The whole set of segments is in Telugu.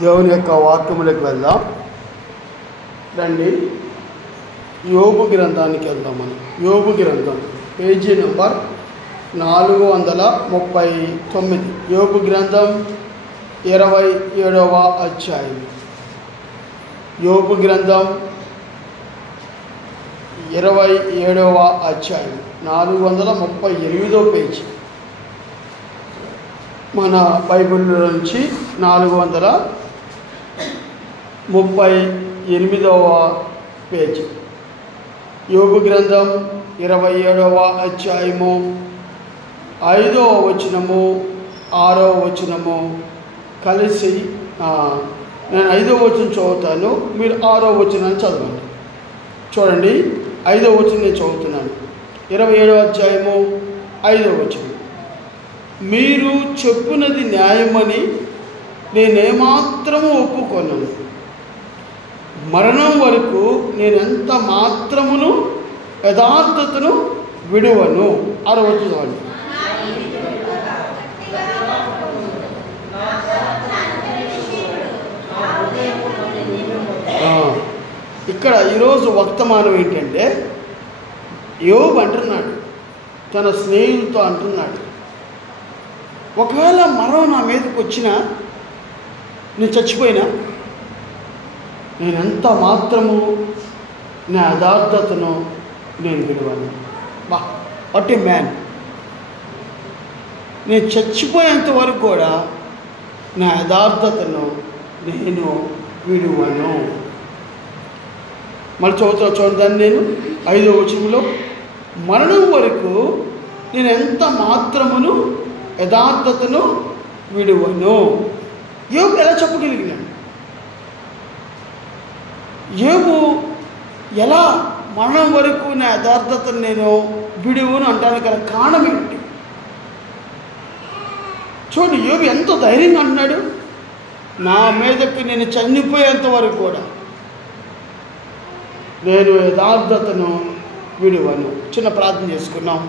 దేవుని యొక్క వాక్యములకు వెళ్దాం రండి. యోబు గ్రంథానికి వెళ్దాం. మనం యోబు గ్రంథం పేజీ నెంబర్ 439. యోబు గ్రంథం 27వ అధ్యాయం. యోబు గ్రంథం 27వ అధ్యాయం 438వ పేజీ మన బైబిల్లో నుంచి 438వ పేజీ. యోబు గ్రంథం 27వ అధ్యాయము 5వ వచనము 6వ వచనము కలిసి నేను 5వ వచనం చదువుతాను, మీరు 6వ వచనాన్ని చదవండి. చూడండి, 5వ వచనం నేను చదువుతున్నాను. 27వ అధ్యాయము 5వ వచనం. మీరు చెప్పునది న్యాయమని నేనేమాత్రము ఒప్పుకొనను, మరణం వరకు నేనెంత మాత్రమును యథార్థతను విడువను. 6వ వచనం. ఇక్కడ ఈరోజు వర్తమానం ఏంటంటే, యోబు అంటున్నాడు, తన స్నేహితులతో అంటున్నాడు, ఒకవేళ మరణం నా మీదకి వచ్చినా, నేను చచ్చిపోయినా, నేను ఎంత మాత్రము నా యథార్థతను నేను విలువను. What a man! నేను చచ్చిపోయేంత వరకు కూడా నా యథార్థతను నేను విలువను. మళ్ళీ చూడండి, నేను 5వ వచనంలో, మరణం వరకు నేను ఎంత మాత్రమును యథార్థతను విడువను. యోబు ఎలా చెప్పగలిగినాడు? యోబు ఎలా మరణం వరకు నా యథార్థతను నేను విడువను అంటానికి గల కారణం ఏమిటి? చూడండి, యోబు ఎంతో ధైర్యంగా అంటున్నాడు, నా మీదకి నేను చనిపోయేంత వరకు కూడా నేను యథార్థతను విడువను. చిన్న ప్రార్థన చేసుకున్నాం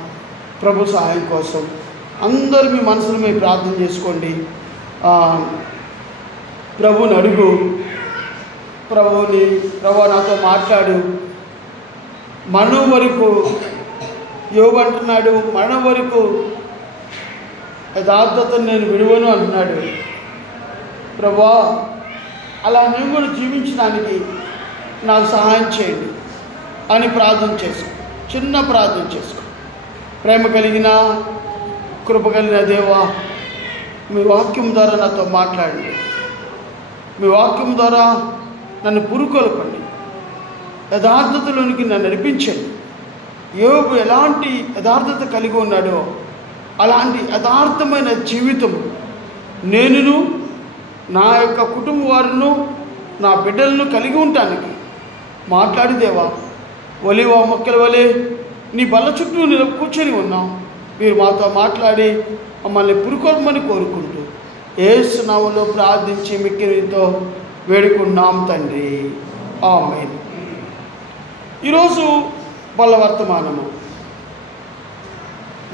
ప్రభు సహాయం కోసం. అందరూ మీ మనసులో మీరు ప్రార్థన చేసుకోండి. ప్రభుని అడుగు, ప్రభు నాతో మాట్లాడు. మరణం వరకు యోబు అంటున్నాడు, మరణం వరకు యథార్థతను నేను విడువను అంటున్నాడు. ప్రభువా, అలా నేను కూడా జీవించడానికి నాకు సహాయం చేయండి అని ప్రార్థన చేసుకో. చిన్న ప్రార్థన చేసుకో. ప్రేమ కలిగిన కృప కలిగిన దేవా, మీ వాక్యం ద్వారా నాతో మాట్లాడండి. మీ వాక్యం ద్వారా నన్ను పురుకొల్పండి, యథార్థతలోనికి నన్ను నడిపించండి. యోబు ఎలాంటి యథార్థత కలిగి ఉన్నాడో అలాంటి యథార్థమైన జీవితం నేనును నా యొక్క కుటుంబ వారును నా బిడ్డలను కలిగి ఉండటానికి మాట్లాడి దేవా, ఒలివ మొక్కల వలె నీ బల్ల చుట్టూ కూర్చొని ఉన్నాం. మీరు మాతో మాట్లాడి మమ్మల్ని పురుకొల్పమని కోరుకుంటూ యేసు నామములో ప్రార్థించి మిక్కిలితో వేడుకున్నాం తండ్రి, ఆమేన్. ఈరోజు వాళ్ళ వర్తమానము,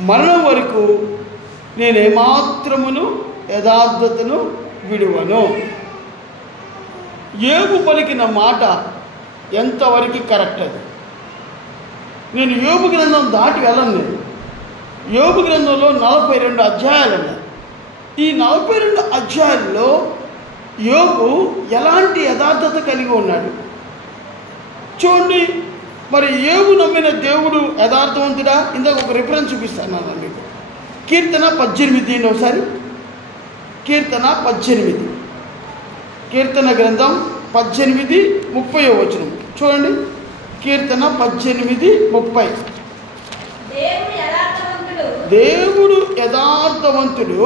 మరణం వరకు నేనేమాత్రమును యథార్థతను విడువను. యోబు పలికిన మాట ఎంతవరకు కరెక్ట్? అది నేను యోబు గ్రంథం దాటి వెళ్ళను. నేను యోబు గ్రంథంలో 42 అధ్యాయాలు ఉన్నాయి. ఈ 42 అధ్యాయాల్లో యోబు ఎలాంటి యథార్థత కలిగి ఉన్నాడు చూడండి. మరి యోబు నమ్మిన దేవుడు యథార్థవంతుడా? ఇందాక ఒక రిఫరెన్స్ చూపిస్తాను మీకు. కీర్తన 18 ఒకసారి. కీర్తన 18, కీర్తన గ్రంథం 18:30 వచనం చూడండి. కీర్తన 18:30. దేవుడు యథార్థవంతుడు.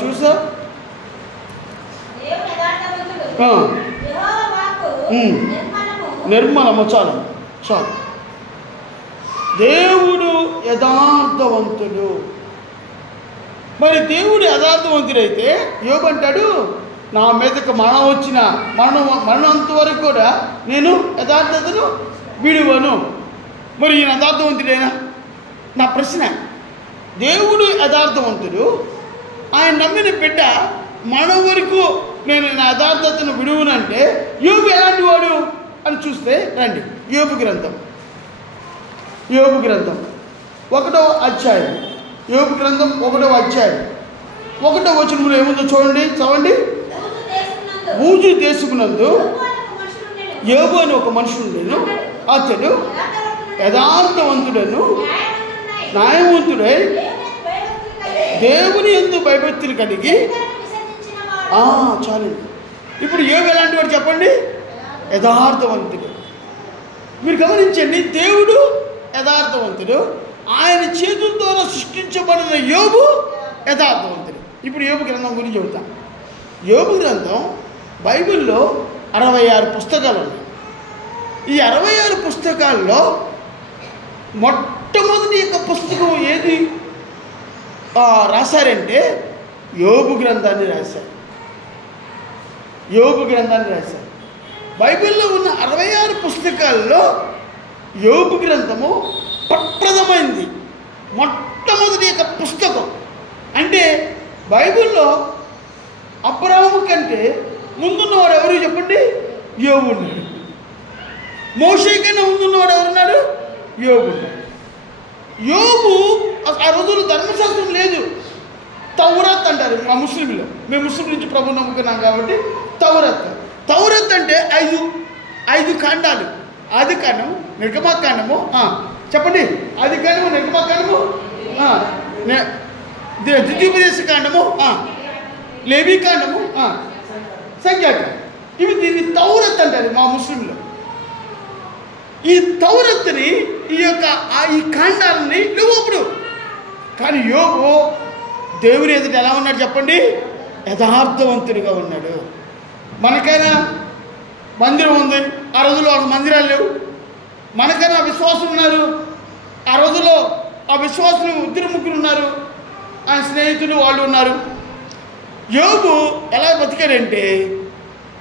చూసా, నిర్మలము. చాలు. దేవుడు యథార్థవంతుడు. మరి దేవుడు యథార్థవంతుడైతే యోబు అంటాడు, నా మీదకి మరణం వచ్చిన మరణంత వరకు కూడా నేను యథార్థతను విడువను. మరి ఈయన యథార్థవంతుడేనా? నా ప్రశ్న. దేవుడు యథార్థవంతుడు, ఆయన నమ్మిన బిడ్డ మన వరకు నేను నా యథార్థతను విడువనంటే యోబు ఎలాంటి వాడు అని చూస్తే రండి. యోబు గ్రంథం 1వ అధ్యాయం. యోబు గ్రంథం 1వ అధ్యాయం 1వ వచనంలో ఏముందో చూడండి, చదవండి. ఊజు దేశమునందు యోబు అని ఒక మనుషుడు, అతడు యథార్థవంతుడను న్యాయవంతుడై దేవుని యందు భయభక్తులు కలిగి. చాలు. ఇప్పుడు యోబు ఎలాంటి వాడు చెప్పండి? యథార్థవంతుడు. మీరు గమనించండి, దేవుడు యథార్థవంతుడు, ఆయన చేతుల ద్వారా సృష్టించబడిన యోబు యథార్థవంతుడు. ఇప్పుడు యోబు గ్రంథం గురించి చెబుతాం. యోబు గ్రంథం బైబిల్లో 66 పుస్తకాలు ఉన్నాయి. ఈ 66 పుస్తకాల్లో మొట్టమొదటి యొక్క పుస్తకం ఏది రాశారంటే యోబు గ్రంథాన్ని రాశారు. బైబిల్లో ఉన్న 66 పుస్తకాల్లో యోబు గ్రంథము ప్రప్రథమైంది, మొట్టమొదటి యొక్క పుస్తకం. అంటే బైబిల్లో అబ్రాహాము కంటే ముందున్నవాడు ఎవరు చెప్పండి? యోబు ఉన్నాడు. మోషే కన్నా ముందున్నవాడు ఎవరున్నాడు? యోబు ఉన్నాడు. యోబు ఆ రోజుల్లో ధర్మశాస్త్రం లేదు, తౌరత్ అంటారు మా ముస్లింలు. మేము ముస్లిం నుంచి ప్రభు నమ్ముకున్నాం కాబట్టి తౌరత్ అంటే 5 కాండాలు. ఆది కాండము, నిర్గమాకాండము, చెప్పండి, ఆది కాండము, నిర్గమాకాండము, ద్వితీయోపదేశ కాండము, లేవీ కాండము, సంఖ్యాకాండం. ఇవి దీన్ని తౌరత్ అంటారు మా ముస్లింలు. ఈ తౌరత్ని ఈ కాండాలని నువ్వు అప్పుడు. కానీ యోబు దేవుని ఎదుట ఎలా ఉన్నాడు చెప్పండి? యథార్థవంతుడిగా ఉన్నాడు. మనకైనా మందిరం ఉంది, ఆ రోజుల్లో మందిరాలు లేవు. మనకైనా విశ్వాసులు ఉన్నారు, ఆ రోజుల్లో ఆ విశ్వాసులు 2-3 ఉన్నారు, ఆయన స్నేహితులు వాళ్ళు ఉన్నారు. యోబు ఎలా బతికాడంటే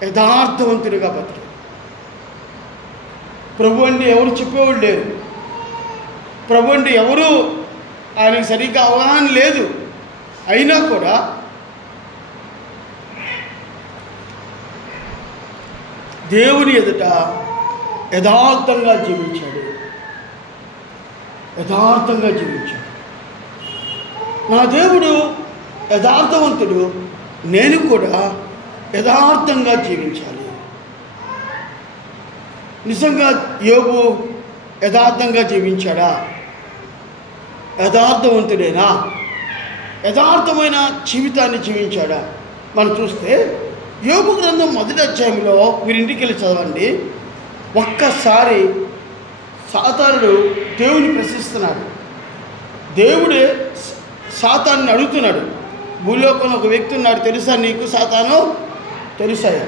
యథార్థవంతుడిగా బతికాడు. ప్రభు అంటే ఎవరు చెప్పేవాళ్ళు లేరు, ప్రభు అంటే ఎవరు ఆయనకి సరిగ్గా అవగాహన లేదు. అయినా కూడా దేవుని ఎదుట యథార్థంగా జీవించాడు. నా దేవుడు యథార్థవంతుడు, నేను కూడా యథార్థంగా జీవించాలి. నిజంగా యోబు యథార్థంగా జీవించాడా? యథార్థవంతుడేనా? యథార్థమైన జీవితాన్ని జీవించాడా? మనం చూస్తే యోబు గ్రంథం 1వ అధ్యాయంలో మీరు ఇంటికి వెళ్ళి చదవండి. ఒక్కసారి సాతానుడు దేవుని ప్రశ్నిస్తున్నాడు. దేవుడే సాతాన్ని అడుగుతున్నాడు, భూలోకంలో ఒక వ్యక్తి ఉన్నాడు, తెలుసా నీకు? సాతాను తెలుసాయా?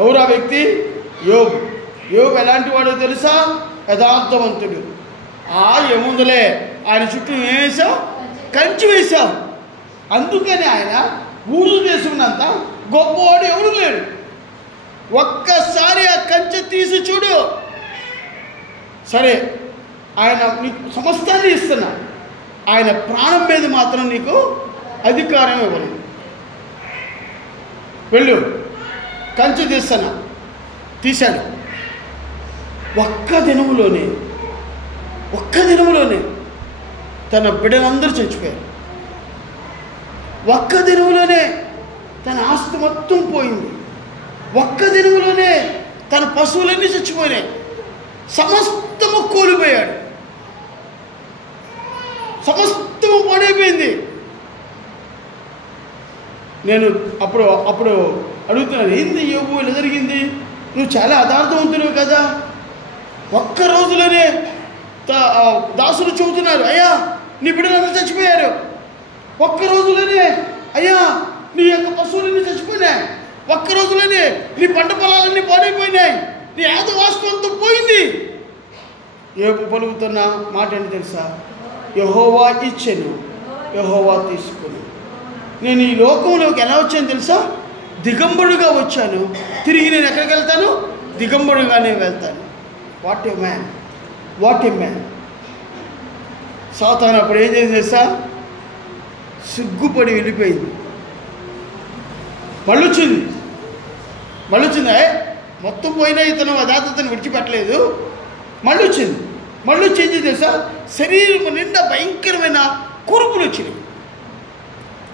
ఎవరు ఆ వ్యక్తి? యోబు. యోబు ఎలాంటి వాడో తెలుసా? యథార్థవంతుడు. ఏముందులే, ఆయన చుట్టూ ఏం వేసావు? కంచి వేశావు. అందుకని ఆయన ఊరు దేశంనంతా గొప్పవాడు ఎవరు లేడు. ఒక్కసారి ఆ కంచె తీసి చూడు. సరే, ఆయన నీకు సమస్తాన్ని ఇస్తున్నా, ఆయన ప్రాణం మీద మాత్రం నీకు అధికారం ఇవ్వను. వెళ్ళు, కంచె తీస్తాను. తీశాడు. ఒక్క దినములోనే తన బిడ్డలందరూ చచ్చిపోయారు. ఒక్క దినములోనే తన ఆస్తి మొత్తం పోయింది. ఒక్క దినములోనే తన పశువులన్నీ చచ్చిపోయినాయి. సమస్తము కోల్పోయాడు. సమస్తము పడైపోయింది. నేను అప్పుడు అడుగుతున్నాను, ఏంది యోబు ఇలా జరిగింది? నువ్వు చాలా యథార్థవంతుడు కదా. ఒక్క రోజులోనే దాసులు చెబుతున్నారు, అయ్యా నీ బిడ్డలందరూ చచ్చిపోయారు. ఒక్క రోజులోనే అయ్యా నీ యొక్క పశువులన్నీ చచ్చిపోయినాయి. ఒక్క రోజులోనే నీ పంట పొలాలన్నీ పాడైపోయినాయి. నీ ఆద వాస్తవంతో పోయింది. యోబు పలుకుతున్న మాట ఏంటి తెలుసా? యెహోవా ఇచ్చెను, యెహోవా తీసుకుని. నేను ఈ లోకంలోకి ఎలా వచ్చాను తెలుసా? దిగంబరుడుగా వచ్చాను. తిరిగి నేను ఎక్కడికి వెళ్తాను? దిగంబరుడుగానే వెళ్తాను. What a man. సాతాను అప్పుడు ఏం చేసి తెలుసా? సిగ్గుపడి వెళ్ళిపోయింది. మళ్ళీ వచ్చింది మొత్తం పోయినా ఇతను యథార్థతను విడిచిపెట్టలేదు. మళ్ళీ వచ్చింది తెలుసా, శరీరం నిండా భయంకరమైన కురుపులు వచ్చినాయి.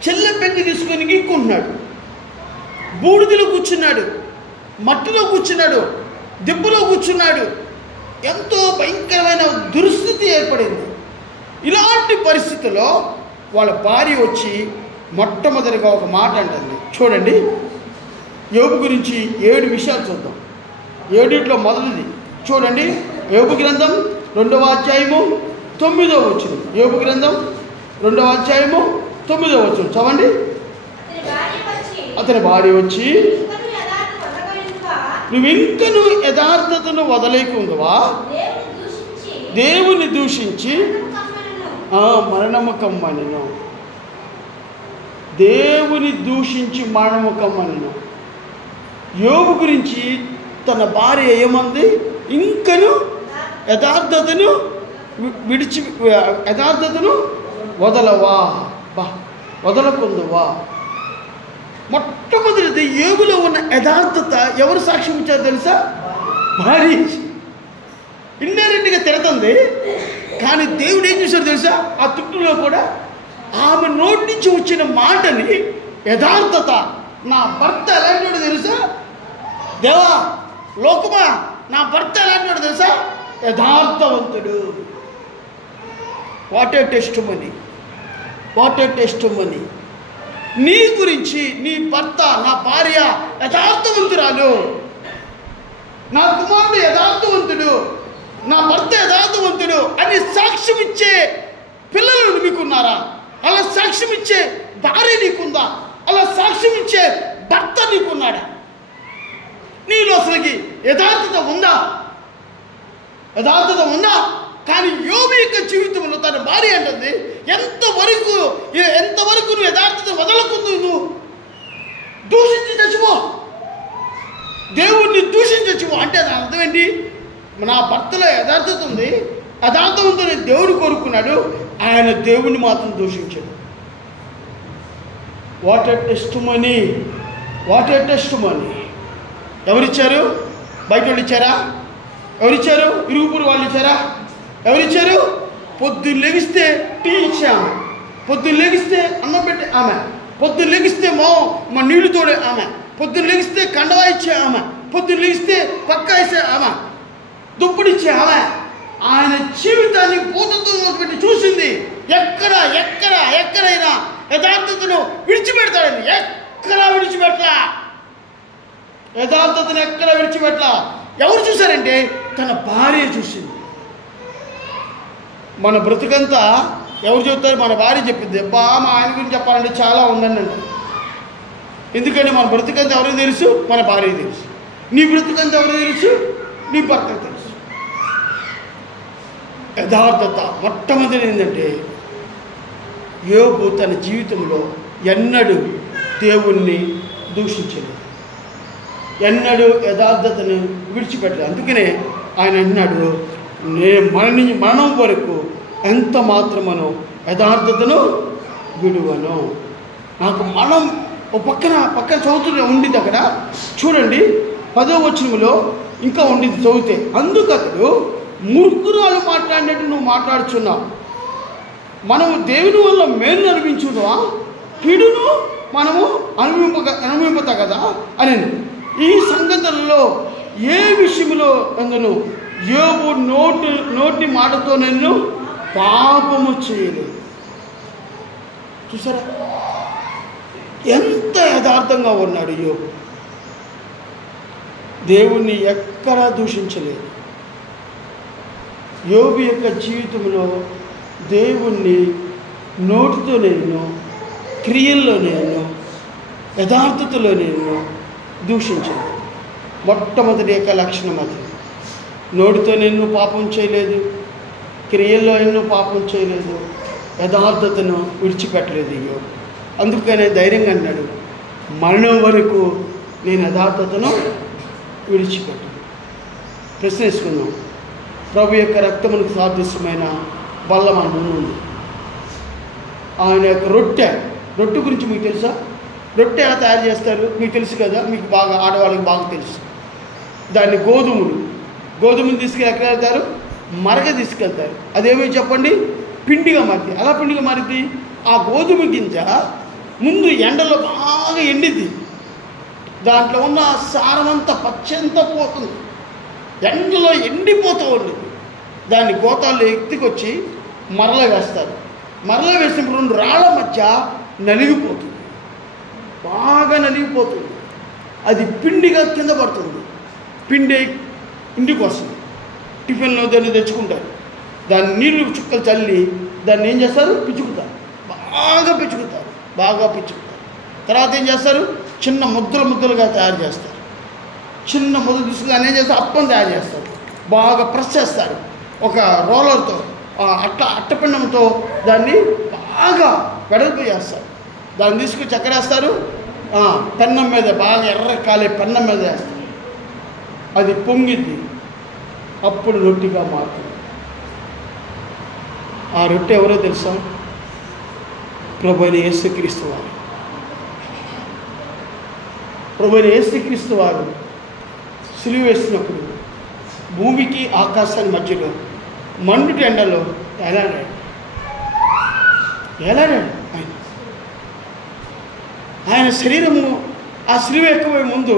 చెల్లె పెంకి తీసుకొని గీక్కుంటున్నాడు, బూడిదలో కూర్చున్నాడు, మట్టిలో కూర్చున్నాడు, దెబ్బలో కూర్చున్నాడు. ఎంతో భయంకరమైన దుస్థితి ఏర్పడింది. ఇలాంటి పరిస్థితుల్లో వాళ్ళ భార్య వచ్చి మొట్టమొదటిగా ఒక మాట అంటుంది. చూడండి, యోబు గురించి 7 విషయాలు చూద్దాం. 7 మొదటిది చూడండి, యోబు గ్రంథం 2వ అధ్యాయము 9వ వచనం. యోబు గ్రంథం 2వ అధ్యాయము 9వ వచనం చదవండి. అతని భార్య వచ్చి, నువ్వు ఇంకను యథార్థతను వదలేకుందువా, దేవుని దూషించి మరణము కమ్మనెను. దేవుని దూషించి మరణము కమ్మనెను. యోబు గురించి తన భార్య ఏమంది? ఇంకను యథార్థతను వదలవా, వదలకుందువా. మొట్టమొదటిది యోబులో ఉన్న యథార్థత ఎవరు సాక్ష్యం ఇచ్చారు తెలుసా? భార్య. ఇండైరెక్ట్గా తిడుతుంది, కానీ దేవుడు ఏం చేశాడు తెలుసా? ఆ తిట్టులో కూడా ఆమె నోటి నుంచి వచ్చిన మాటని యథార్థత. నా భర్త ఎలాంటి తెలుసా? దేవా, లోకమా, నా భర్త ఎలాంటి తెలుసా? యథార్థవంతుడు. What a testimony. నీ గురించి నీ భర్త, నా భార్య యథార్థవంతురాలు, నా కుమారుడు యథార్థవంతుడు, నా భర్త యథార్థవంతుడు అని సాక్ష్యం ఇచ్చే పిల్లలు మీకున్నారా? అలా సాక్ష్యం ఇచ్చే భార్య నీకుందా? అలా సాక్ష్యం ఇచ్చే భర్త నీకున్నాడా? నీలో అసలుకి యథార్థత ఉందా? కానీ యోబు యొక్క జీవితంలో తన భార్య అంటుంది, ఎంతవరకు నువ్వు యథార్థత వదలకుందు, నువ్వు దూషించి చచ్చిపో, దేవుణ్ణి దూషించి చచ్చిపో. అంటే అది అర్థం ఏంటి? నా భర్తలో యథార్థత ఉంది, యథార్థవంతుని దేవుడు కోరుకున్నాడు, ఆయన దేవుణ్ణి మాత్రం దూషించాడు. What a testimony. ఎవరిచ్చారు? బయట వాళ్ళు ఇచ్చారా? ఎవరిచ్చారు? ఇరుగుపురు వాళ్ళు ఇచ్చారా? ఎవరిచ్చారు? పొద్దున్న లెగిస్తే టీ ఇచ్చే ఆమె, పొద్దున్న లెగిస్తే అన్నం పెట్టే ఆమె, పొద్దున్న లెగిస్తే మా నీళ్లు తోడే ఆమె, పొద్దున్న లెగిస్తే కండవా ఇచ్చే ఆమె, పొద్దున్న లెగిస్తే పక్క వేసే ఆమె, దుప్పడిచ్చే ఆమె. ఆయన జీవితాన్ని పూతతో పెట్టి చూసింది. ఎక్కడైనా యథార్థతను విడిచిపెడతాడని ఎక్కడా విడిచిపెట్టలా. యథార్థతను ఎక్కడ విడిచిపెట్టలా. ఎవరు చూశారంటే తన భార్య చూసింది. మన బ్రతుకంతా ఎవరు చెప్తారు? మన భార్య చెప్పింది. మా ఆయన గురించి చెప్పాలంటే చాలా ఉందండి అంటే. ఎందుకంటే మన బ్రతుకంతా ఎవరికి తెలుసు? మన భార్యకి తెలుసు. నీ బ్రతుకంతా ఎవరికి తెలుసు? నీ భర్తకు తెలుసు. యథార్థత మొట్టమొదటి ఏంటంటే, యోబు తన జీవితంలో ఎన్నడూ దేవుణ్ణి దూషించలేదు, ఎన్నడూ యథార్థతను విడిచిపెట్టలేదు. అందుకనే ఆయన అన్నాడు, మరణం వరకు ఎంత మాత్రమనో యథార్థతను విడువను. నాకు మరణం పక్కన చదువుతూనే ఉండింది. అక్కడ చూడండి 10వ వచనంలో ఇంకా ఉండింది చదివితే. అందుకు అతడు, మూర్ఖురాలు మాట్లాడినట్టు నువ్వు మాట్లాడుచున్నావు, మనము దేవుని వల్ల మేలు అనిపించున్నావా, కీడును మనము అనుభవింపతగదా అని. ఈ సంగతులలో ఏ విషయంలో అందును యోబు నోటి మాటతో నన్ను పాపము చేయలేదు. చూసారా ఎంత యథార్థంగా ఉన్నాడు యోబు? దేవుణ్ణి ఎక్కడా దూషించలేదు. యోబు యొక్క జీవితంలో దేవుణ్ణి నోటితో నేను, క్రియల్లో నేను, యథార్థతలో నేను దూషించలేదు. మొట్టమొదటి యొక్క లక్షణం అది. నోటితో నేను పాపం చేయలేదు, క్రియల్లో ఎన్నో పాపం చేయలేదు, యథార్థతను విడిచిపెట్టలేదు యోబు. అందుకనే ధైర్యంగా అన్నాడు, మరణం వరకు నేను యథార్థతను విడిచిపెట్టాను. ప్రశ్న వేసుకుందాం. ప్రభు యొక్క రక్తమునకు సాదృశ్యమైన బల్ల మన ముందు ఉంది. ఆయన యొక్క రొట్టె గురించి మీకు తెలుసా? రొట్టె ఎలా తయారు చేస్తారు మీకు తెలుసు కదా, మీకు బాగా ఆడవాళ్ళకి బాగా తెలుసు. దాన్ని గోధుమలు తీసుకెళ్ళి ఎక్కడ వెళ్తారు, మరగ తీసుకెళ్తారు. అదేమో చెప్పండి, పిండిగా మారింది. అలా పిండిగా మారింది. ఆ గోధుమ గింజ ముందు ఎండలో బాగా ఎండిద్ది, దాంట్లో ఉన్న సారమంతా పచ్చంతా పోతుంది, ఎండలో ఎండిపోతూ ఉంటుంది. దాన్ని గోతాల్లో ఎత్తుకొచ్చి మరల వేస్తారు. మరల వేసినప్పుడు 2 రాళ్ళ మధ్య నలిగిపోతుంది, బాగా నలిగిపోతుంది. అది పిండిగా కింద పడుతుంది. పిండి ఇంటికి వస్తుంది. టిఫిన్లో దాన్ని తెచ్చుకుంటారు. దాన్ని నీళ్ళు చుక్కలు చల్లి దాన్ని ఏం చేస్తారు, పిచ్చుకుతారు. బాగా పిచ్చుకుతారు. తర్వాత ఏం చేస్తారు, చిన్న ముద్దలుగా తయారు చేస్తారు. చిన్న ముద్ద తీసుకుని దాన్ని ఏం చేస్తారు, అప్పం తయారు చేస్తారు. బాగా ప్రెస్ చేస్తారు ఒక రోలర్తో, అట్టపిండంతో దాన్ని బాగా వెడల్పు చేస్తారు. దాన్ని తీసుకుని చక్కెరేస్తారు. పెన్నం మీద బాగా ఎర్ర కాలే పెన్నం మీద వేస్తారు. అది పొంగిద్ది, అప్పుడు రొట్టెగా మారుతుంది. ఆ రొట్టె ఎవరో తెలుసా, ప్రభువైన యేసుక్రీస్తు వారు. ప్రభువైన యేసుక్రీస్తు వారు సిలువ వేసినప్పుడు భూమికి ఆకాశానికి మధ్యలో మండుటి ఎండలో ఎలాడాడు. ఆయన శరీరము ఆ సిలువ ఎక్కువ ముందు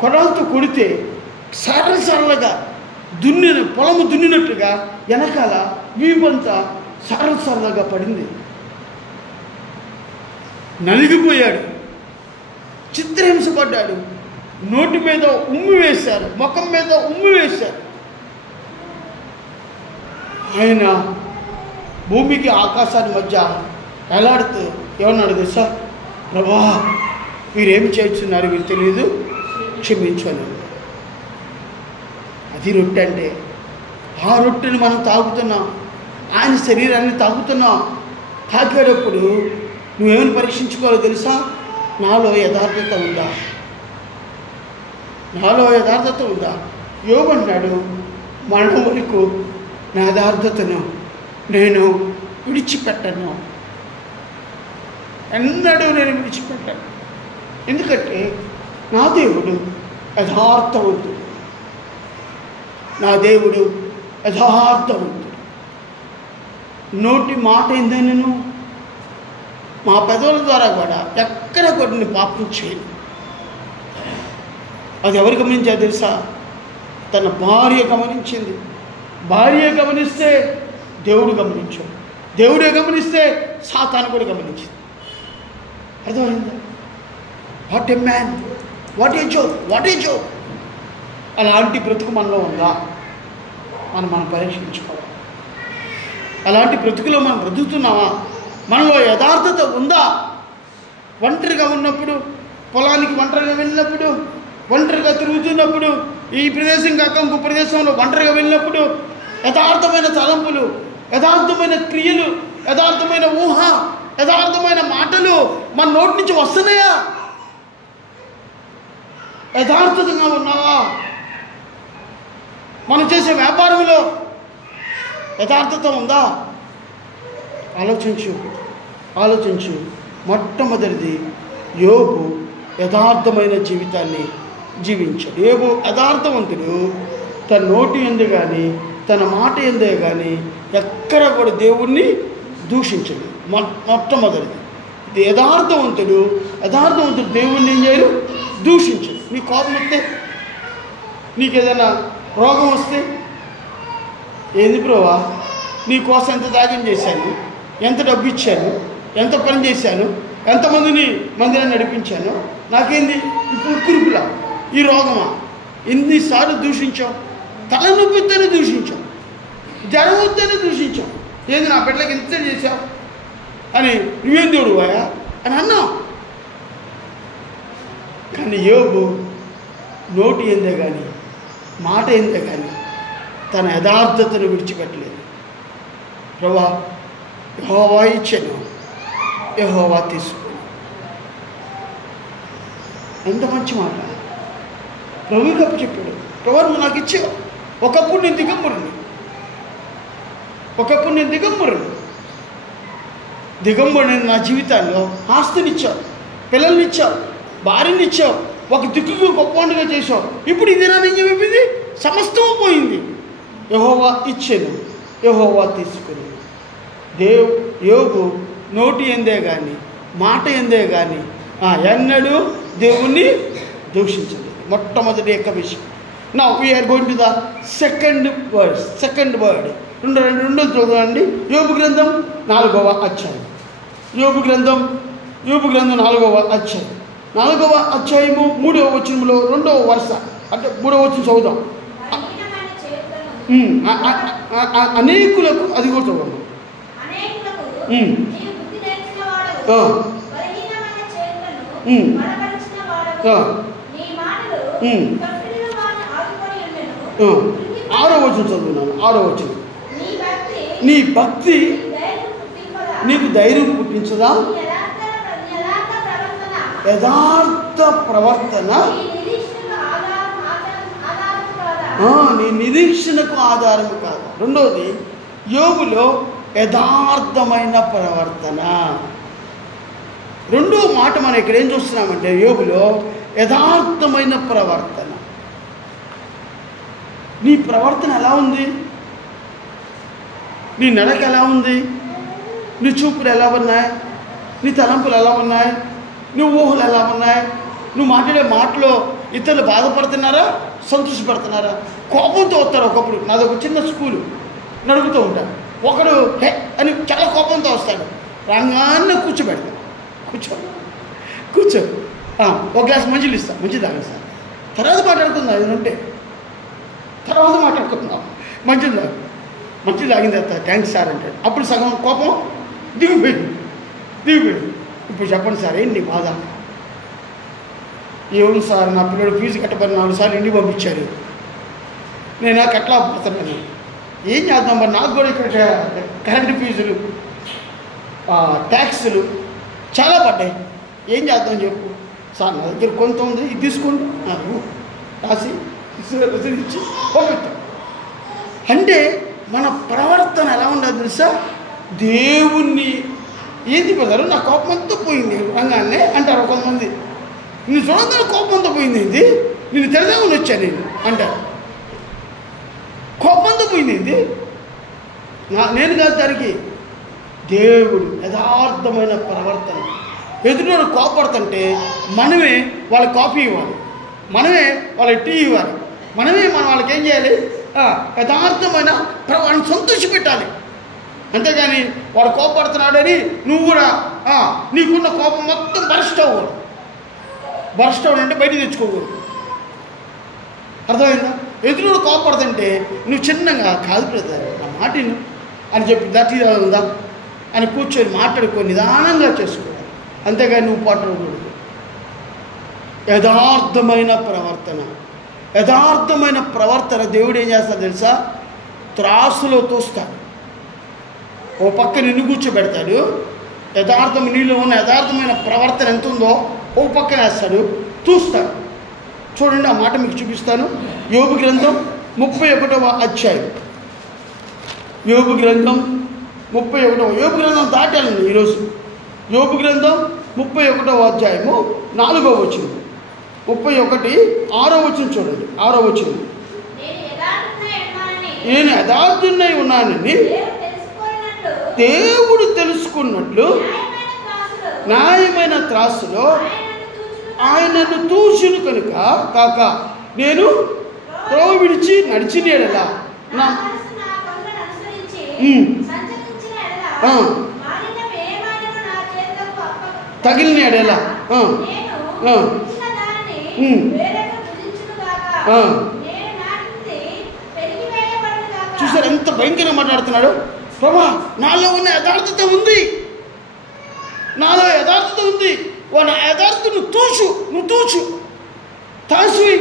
కొడలతో కొడితే సరళగా పొలము దున్నినట్టుగా వెనకాల వీపంతా సరళగా పడింది. నలిగిపోయాడు, చిత్రహింసపడ్డాడు. నోటి మీద ఉమ్మి వేశారు, ముఖం మీద ఉమ్మి వేశారు. ఆయన భూమికి ఆకాశానికి మధ్య ఎలాడుతూ ఏమన్నాడు తెలుసా, ప్రభువా వీరేమి చేస్తున్నారు, వీరు తెలియదు, క్షమించను. అది రొట్టె అంటే. ఆ రొట్టెని మనం తాగుతున్నాం, ఆయన శరీరాన్ని తాగుతున్నాం. తాగేటప్పుడు నువ్వేమని పరీక్షించుకోవాలో తెలుసా, నాలో యథార్థత ఉందా. యోబు అంటాడు, మరణం వరకు నా యథార్థతను నేను విడిచిపెట్టను, ఎన్నడూ నేను విడిచిపెట్టాను. ఎందుకంటే నా దేవుడు యథార్థవంతుడు. నోటి మాట ఏందనను, మా పెదవుల ద్వారా కూడా ఎక్కడ కొన్ని పాపం చేయను. అది ఎవరు గమనించారు తెలుసా, తన భార్య గమనించింది. భార్య గమనిస్తే దేవుడు గమనించాడు, దేవుడే గమనిస్తే సాతాను కూడా గమనించింది. అర్థమైందా? What a man, what a joke. అలాంటి బ్రతుకు మనలో ఉందా మనం పరీక్షించుకోవాలి. అలాంటి బ్రతుకులో మనం బ్రతుకుతున్నావా? మనలో యథార్థత ఉందా? ఒంటరిగా ఉన్నప్పుడు, పొలానికి ఒంటరిగా వెళ్ళినప్పుడు, ఒంటరిగా తిరుగుతున్నప్పుడు, ఈ ప్రదేశం కాక ఇంకో ప్రదేశంలో ఒంటరిగా వెళ్ళినప్పుడు యథార్థమైన తలంపులు, యథార్థమైన క్రియలు, యథార్థమైన ఊహ, యథార్థమైన మాటలు మన నోటి నుంచి వస్తున్నాయా? యథార్థతగా ఉన్నావా? మనం చేసే వ్యాపారంలో యథార్థత ఉందా? ఆలోచించు. మొట్టమొదటిది, యోబు యథార్థమైన జీవితాన్ని జీవించాడు. యోబు యథార్థవంతుడు. తన నోటి ఎందు కానీ తన మాట ఎందే కానీ ఎక్కడ కూడా దేవుణ్ణి దూషించడు. మొట్టమొదటిది ఇది యథార్థవంతుడు దేవుణ్ణి ఏం చేయరు, దూషించడు. నీ కోపం వస్తే, నీకు ఏదైనా రోగం వస్తే, ఏంది బ్రోవా నీ కోసం ఎంత త్యాగం చేశాను, ఎంత డబ్బు ఇచ్చాను, ఎంత పని చేశాను, ఎంతమందిని మందిరాన్ని నడిపించాను, నాకేంది ఇప్పుడు కురుపులా, ఈ రోగమా? ఎన్నిసార్లు దూషించావు? తలనొప్పితోనే దూషించావు, జ్వరం వస్తేనే దూషించావు. ఏంది నా బిడ్డలకి ఎంత చేశావు అని, నువ్వేం దేవుడు పోయా అని అన్నావు. కానీ యోబు నోటి ఏందే కానీ మాట ఏందే కానీ తన యథార్థతను విడిచిపెట్టలేదు. ప్రభువా యెహోవా ఇచ్చాను, యెహోవా తీసుకుని. ఎంత మంచి మాట ప్రభు గొప్ప చెప్పాడు. ప్రభు నువ్వు నాకు ఇచ్చావు. ఒకప్పుడు నేను దిగంబరుని నా జీవితాల్లో ఆస్తినిచ్చావు. పిల్లల్ని ఇచ్చావు, భార్యని ఇచ్చావు, ఒక దిక్కుకు గొప్పవాడిగా చేసావు. ఇప్పుడు ఇది ఏమైంది? సమస్తము పోయింది. యెహోవా ఇచ్చెను, యెహోవా తీసుకుని. యోబు నోటి ఎందే కానీ మాట ఎందే కానీ ఎన్నడూ దేవుణ్ణి దూషించదు. మొట్టమొదటి యొక్క విషయం. Now we are going to the second word. రెండో చదవండి. యోబు గ్రంథం 4వ అధ్యాయం. యోబు గ్రంథం 4వ అధ్యాయం. 4వ అధ్యాయము 3వ వచనంలో 2వ వరుస, అంటే 3వ వచనం చదువుదాం. అనేకులకు, అది కూడా చదవండి. ఆరో వచనం చదువున్నాను. 6వ వచనం. నీ భక్తి నీకు ధైర్యం పుట్టించదా? యథార్థ ప్రవర్తన నీ నిరీక్షణకు ఆధారం కాదు. రెండవది, యోబులో యథార్థమైన ప్రవర్తన. రెండో మాట మనం ఇక్కడ ఏం చూస్తున్నామంటే, యోబులో యథార్థమైన ప్రవర్తన. నీ ప్రవర్తన ఎలా ఉంది? నీ నడక ఎలా ఉంది? నీ చూపులు ఎలా ఉన్నాయి? నీ తలంపులు ఎలా ఉన్నాయి? నీ ఊహలు ఎలా ఉన్నాయి? నువ్వు మాట్లాడే మాటలో ఇతరులు బాధపడుతున్నారా, సంతోషపడుతున్నారా? కోపంతో వస్తారు. ఒకప్పుడు నాదొక చిన్న స్కూలు, నడుపుతూ ఉంటాను. ఒకడు హే అని చాలా కోపంతో వస్తాడు. రంగాన్ని కూర్చోబెడతాడు. కూర్చో ఒక గ్లాస్ మంచిలు ఇస్తాను, మంచిది తాగండి సార్, తర్వాత మాట్లాడుకుందాం. అది ఉంటే తర్వాత మాట్లాడుకుంటున్నాం. మంచిది తాగిన తర్వాత థ్యాంక్స్ సార్ అంటే అప్పుడు సగం కోపం దిగిపోయింది. ఇప్పుడు చెప్పండి సార్, ఏంటి నీ బాధ? ఏమో సార్, నా పిల్లడు ఫీజు కట్టబడి 4 సార్లు ఇంటికి పంపించారు, నేను కట్లా పోతున్నాను, ఏం చేద్దాం మరి? నాకు కూడా ఇక్కడ కరెంటు ఫీజులు, ట్యాక్సులు చాలా పడ్డాయి, ఏం చేద్దాం చెప్పు సార్. నా దగ్గర కొంత ఉంది, ఇది తీసుకోండి, రాసి ఇచ్చి పంపిస్తాం. అంటే మన ప్రవర్తన ఎలా ఉండదు తెలుసా? దేవుణ్ణి ఏంది పోతారు, నా కోపం అంతా పోయింది రంగానే అంటారు కొంతమంది. నిన్ను చూడగానే కోపం అంతా పోయింది, ఏంది నిన్ను తెరదామని వచ్చాను నేను అంటారు. కోపం అంతా పోయింది ఏంది? నేను కాదు దానికి. దేవుడు యథార్థమైన ప్రవర్తన. ఎదురు కోపడుతుంటే మనమే వాళ్ళ కాఫీ ఇవ్వాలి, మనమే వాళ్ళ టీ ఇవ్వాలి, మనమే వాళ్ళకి ఏం చేయాలి? యథార్థమైన వాళ్ళని సంతోషపెట్టాలి. అంతేగాని వాడు కోపడుతున్నాడని నువ్వు కూడా నీకున్న కోపం మొత్తం బర్స్ట్ అవ్వడు అంటే బయటికి తెచ్చుకోకూడదు. అర్థమైందా? ఎదురు కోపడుతుంటే నువ్వు చిన్నగా కాదు బ్రదర్ నా మాటిను అని చెప్పి దట్టి ఉందా అని కూర్చొని మాట్లాడుకొని నిదానంగా చేసుకోవాలి. అంతేగాని నువ్వు పట్టకూడదు. యథార్థమైన ప్రవర్తన దేవుడు ఏం చేస్తాడు తెలుసా? త్రాసులో తోస్తాడు. ఓ పక్క నిన్ను కూర్చోబెడతాడు. యథార్థం నీలో ఉన్న యథార్థమైన ప్రవర్తన ఎంత ఉందో ఓ పక్కన వేస్తాడు, చూస్తాడు. చూడండి, ఆ మాట మీకు చూపిస్తాను. యోబు గ్రంథం 31వ అధ్యాయం. యోబు గ్రంథం 31వ, యోబు గ్రంథం దాటాలండి ఈరోజు. యోబు గ్రంథం 31వ అధ్యాయము 4వ వచనం. 31 6వ వచనం చూడండి. 6వ వచనం. నేను యథార్థున్నై ఉన్నానని దేవుడు తెలుసుకున్నట్లు న్యాయమైన త్రాసులో ఆయనను తూచును కనుక కాక నేను త్రోవ విడిచి నడిచిన ఎడలా నా తగిలిన ఎడలా చూసారు ఎంత భయంకరంగా మాట్లాడుతున్నాడు. ప్రభా, నాలో ఉన్న యథార్థత ఉంది, నాలో యథార్థత ఉంది. నా యథార్థత నువ్వు తూచు తాసివి,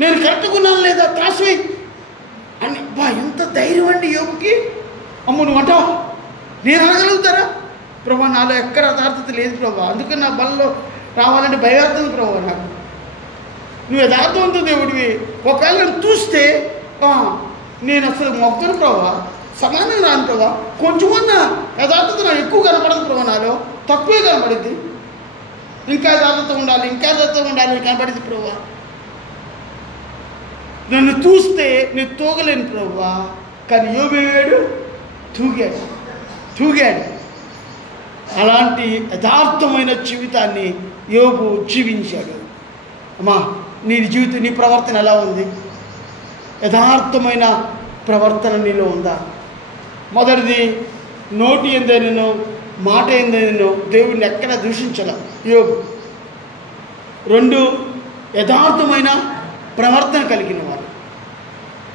నేను కరెక్ట్గా ఉన్నాను లేదా తాసివి అని. ఎంత ధైర్యం అండి యోగుకి. అమ్మ నువ్వు అంటావు, నేను అనగలుగుతారా? ప్రభా, నాలో ఎక్కడ యథార్థత లేదు ప్రభా, అందుకని నా బలంలో రావాలంటే భయవేస్తుంది ప్రభా నాకు. నువ్వు యథార్థవంతుడు దేవుడివి. ఒకవేళ నేను చూస్తే నేను అసలు మొక్కను ప్రభా, సమానంగా రాను ప్రభా, కొంచెమన్నా యథార్థత నాకు ఎక్కువ కనపడదు ప్రభా నాలో తక్కువే కనబడింది. ఇంకా యథార్థత ఉండాలి, ఇంకా యథార్థత ఉండాలి కనబడింది. ప్రభువా నన్ను చూస్తే నేను తూగలేను ప్రభువా. కానీ యోబేడు తూగాడు. అలాంటి యథార్థమైన జీవితాన్ని యోబు జీవించాడు. అమ్మా, నీ జీవితం, నీ ప్రవర్తన ఎలా ఉంది? యథార్థమైన ప్రవర్తన నీలో ఉందా? మొదటిది, నోటి ఎందైనను మాట ఎందైనను దేవుడిని ఎక్కడ దూషించలే యోబు. 2, యథార్థమైన ప్రవర్తన కలిగిన వాడు.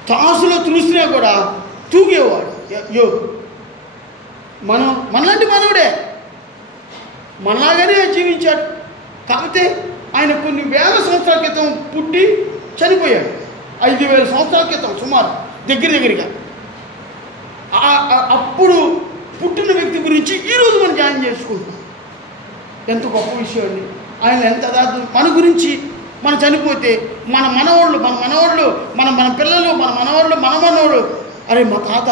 తాసులో తులసినా కూడా తూగేవాడు యోబు. మనలాంటి మానవుడే, మనలాగానే జీవించాడు. కాకపోతే ఆయన కొన్ని వేల సంవత్సరాల క్రితం పుట్టి చనిపోయాడు. 5,000 సంవత్సరాల క్రితం సుమారు దగ్గరగా. అప్పుడు పుట్టిన వ్యక్తి గురించి ఈరోజు మనం ధ్యానం చేసుకుంటున్నాం. ఎంత గొప్ప విషయం అండి. ఆయన ఎంత మన గురించి మనం చనిపోతే మన మనవాళ్ళు మన పిల్లలు, మన మనవాళ్ళు అరే మా తాత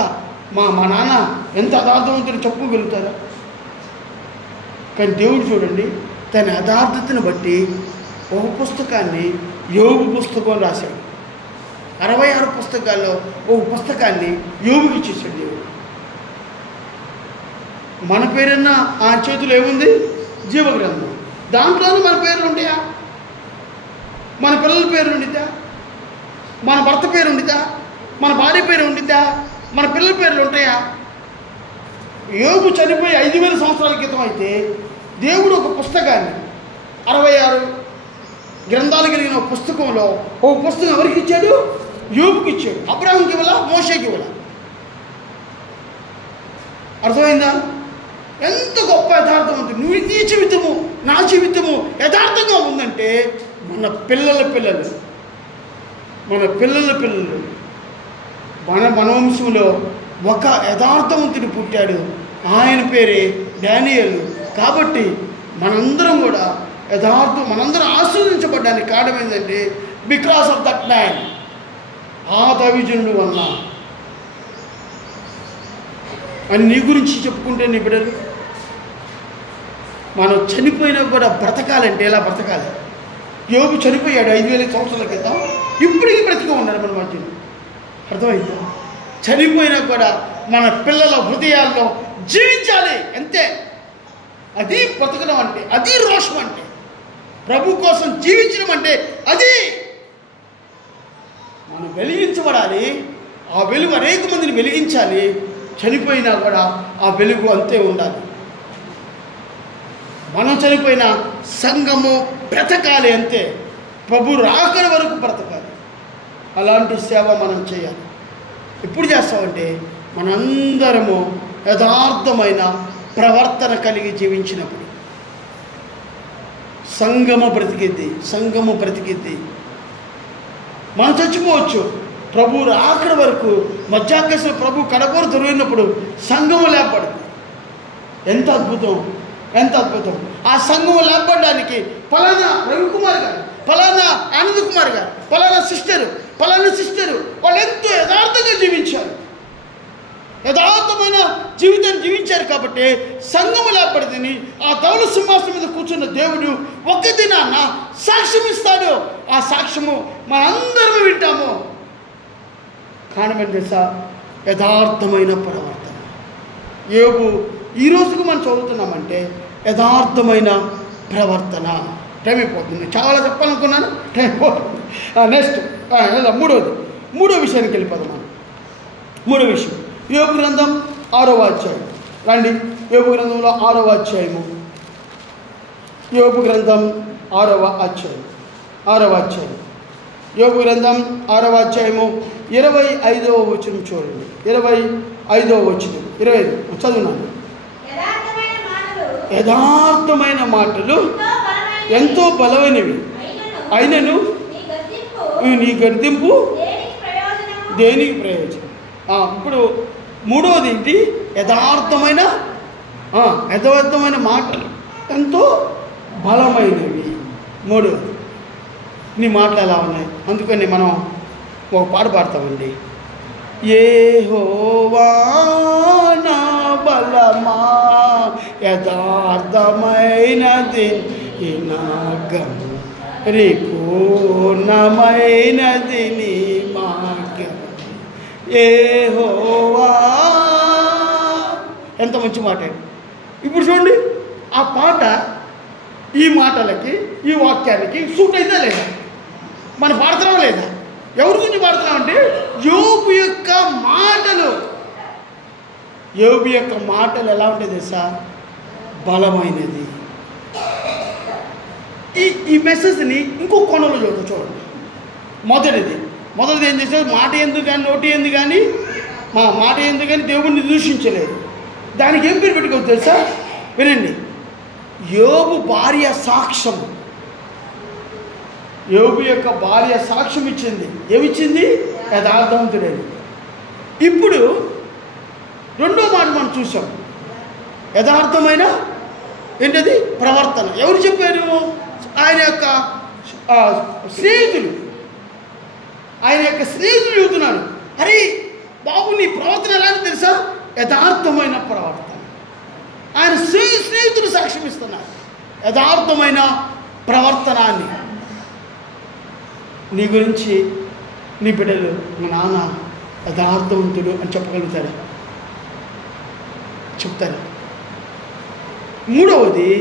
మా నాన్న ఎంత యథార్థవంతులు చెప్పుకోగలుగుతారా? కానీ దేవుడు చూడండి, తన యథార్థతను బట్టి ఒక పుస్తకాన్ని, యోబు పుస్తకం రాశాడు. 66 పుస్తకాల్లో ఒక పుస్తకాన్ని యోబుకి ఇచ్చేసాడు దేవుడు. మన పేరున్నా ఆ చేతిలో ఏముంది? జీవగ్రంథం. దాంట్లోనూ మన పేర్లు ఉంటాయా? మన పిల్లల పేరు ఉండిద్దా? మన భర్త పేరు ఉండిద్దా? మన భార్య పేరు ఉండిద్దా? మన పిల్లల పేర్లు ఉంటాయా? యోబు చనిపోయి 5,000 సంవత్సరాల క్రితం అయితే దేవుడు ఒక పుస్తకాన్ని, 66 గ్రంథాలు కలిగిన ఒక పుస్తకంలో ఒక పుస్తకం ఎవరికి ఇచ్చాడు? యోబుకి ఇచ్చాడు. అబ్రాహాంకి ఇవ్వాల, మోషేకి ఇవ్వాల. అర్థమైందా? ఎంత గొప్ప యథార్థం ఉంది. నీ జీవితము, నా జీవితము యథార్థంగా ఉందంటే మన పిల్లల మన వంశంలో ఒక యథార్థవంతుడు పుట్టాడు. ఆయన పేరే డానియేలు. కాబట్టి మనందరం కూడా మనందరం ఆశీర్వదించబడ్డానికి కారణం ఏంటంటే బికాస్ ఆఫ్ దట్ మ్యాన్, ఆ దైవజనుడు వల్ల. అని నీ గురించి చెప్పుకుంటే నీ బిడ్డలు, మనం చనిపోయినా కూడా బ్రతకాలంటే ఎలా బ్రతకాలి? యోబు చనిపోయాడు 5,000 సంవత్సరాల క్రితం, ఇప్పటికీ బ్రతిగా ఉన్నాడు మన మధ్యలో. అర్థమైందా? చనిపోయినా కూడా మన పిల్లల హృదయాల్లో జీవించాలి అంతే. అది బ్రతకడం అంటే, అది రోషం అంటే, ప్రభు కోసం జీవించడం అంటే అది. మనం వెలిగించబడాలి. ఆ వెలుగు అనేక మందిని వెలిగించాలి. చనిపోయినా కూడా ఆ వెలుగు అంతే ఉండాలి. మనం చనిపోయిన సంఘము బ్రతకాలి అంతే. ప్రభు రాకడ వరకు బ్రతకాలి. అలాంటి సేవ మనం చేయాలి. ఎప్పుడు చేస్తామంటే మనందరము యథార్థమైన ప్రవర్తన కలిగి జీవించినప్పుడు సంఘము బ్రతికిద్ది. మనం చచ్చిపోవచ్చు. ప్రభు రాకడ వరకు మధ్యాకాశంలో ప్రభు కడపూరు దొరికినప్పుడు సంఘము లేపబడుతుంది. ఎంత అద్భుతం. ఆ సంఘము లేపబడడానికి ఫలానా రవికుమార్ గారు, ఫలానా ఆనంద్ కుమార్ గారు, ఫలానా సిస్టరు వాళ్ళు ఎంతో యథార్థంగా జీవించారు. యథార్థమైన జీవితాన్ని జీవించారు కాబట్టి సంఘము లేపబడిందని ఆ ధవళ సింహాసనం మీద కూర్చున్న దేవుడు ఒక్క దినాన సాక్ష్యం ఇస్తాడు. ఆ సాక్ష్యము మనందరూ వింటాము. కారణం తెలుసా? యథార్థమైన ప్రవర్తన. యోబు ఈ రోజుకు మనం చదువుతున్నామంటే యథార్థమైన ప్రవర్తన. టైం అయిపోతుంది. చాలా చెప్పాలనుకున్నాను, టైం అయిపోతుంది. నెక్స్ట్ మూడో విషయానికి వెళ్ళిపోదాం మనం. మూడో విషయం యోబు గ్రంథం 6వ అధ్యాయం. రండి, యోబు గ్రంథంలో 6వ అధ్యాయము. యోబు గ్రంథం 6వ అధ్యాయం. యోబు గ్రంథం 6వ అధ్యాయము 25వ వచనం చూడండి. 25వ వచనం, 25 చదువున్నాను. యథార్థమైన మాటలు ఎంతో బలమైనవి, అయినను నీ గర్దింపు దేనికి ప్రయోజనం? ఇప్పుడు మూడవది ఏంటి? యథార్థమైన మాటలు ఎంతో బలమైనవి. మూడవది, నీ మాటలు ఎలా ఉన్నాయి? అందుకని మనం ఒక పాట పాడతామండి. యెహోవా నా బలమా యథార్థమైనది ఈ మార్గం పరిపూర్ణమైనది నీ మార్గం యెహోవా. ఎంత మంచి మాట. ఇప్పుడు చూడండి, ఆ పాట ఈ మాటలకి ఈ వాక్యానికి సూట్ అయితే లేదా? మనం పాడుతున్నాం లేదా? ఎవరి గురించి పాడుతున్నామంటే యోబు యొక్క మాటలు. యోబు యొక్క మాటలు ఎలా ఉంటుంది సార్? బలమైనది. ఈ మెసేజ్ని ఇంకో కోణంలో చూద్దాం. చూడండి, మొదటిది ఏం చేశారు? మాట ఎందుకు కానీ నోటి ఎందుకు కానీ మాట ఎందుకు కానీ దేవుడిని దూషించలేదు. దానికి ఏం పేరు పెట్టుకోవచ్చు తెలుసా? వినండి, యోబు భార్య సాక్ష్యం. యోబు యొక్క భార్య సాక్ష్యం ఇచ్చింది. ఏమిచ్చింది? యథార్థవంతుడని. ఇప్పుడు రెండో మాట మనం చూసాం, యథార్థమైన ఏంటది? ప్రవర్తన. ఎవరు చెప్పారు? ఆయన యొక్క స్నేహితులు. ఆయన యొక్క స్నేహితులు చెబుతున్నారు, అరే బాబు నీ ప్రవర్తన ఎలాంటి తెలుసా? యథార్థమైన ప్రవర్తన. ఆయన స్నేహితులు సాక్ష్యం ఇస్తున్నారు యథార్థమైన ప్రవర్తన అని. నీ గురించి నీ బిడ్డలు మా నాన్న యథార్థవంతుడు అని చెప్పగలుగుతారా? చెప్తారా? మూడవది,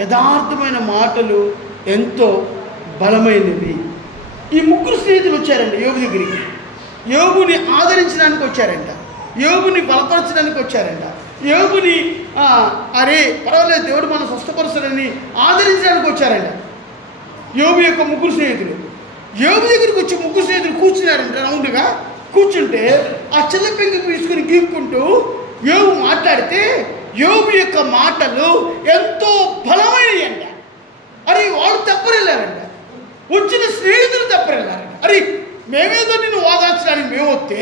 యథార్థమైన మాటలు ఎంతో బలమైనవి. ఈ ముగ్గురు స్నేహితులు వచ్చారండి యోబు దగ్గరికి. యోబుని ఆదరించడానికి వచ్చారంట, యోబుని బలపరచడానికి వచ్చారంట, యోబుని అరే పర్వాలేదు దేవుడు మనం స్వస్థపరుస్తాడని ఆదరించడానికి వచ్చారంట. యోబు యొక్క ముగ్గురు స్నేహితులు యోబు దగ్గరికి వచ్చి ముగ్గురు స్నేహితులు కూర్చున్నారంట. రౌండ్గా కూర్చుంటే ఆ చిన్న పెంకి తీసుకుని గీక్కుంటూ యోబు మాట్లాడితే యోబు యొక్క మాటలు ఎంతో బలమైనవి అంట. అరే వాళ్ళు తప్పరెళ్ళారంట, వచ్చిన స్నేహితులు తప్పరెళ్ళారంట. అరే మేమేదో నిన్ను ఓదార్చడానికి మేము వస్తే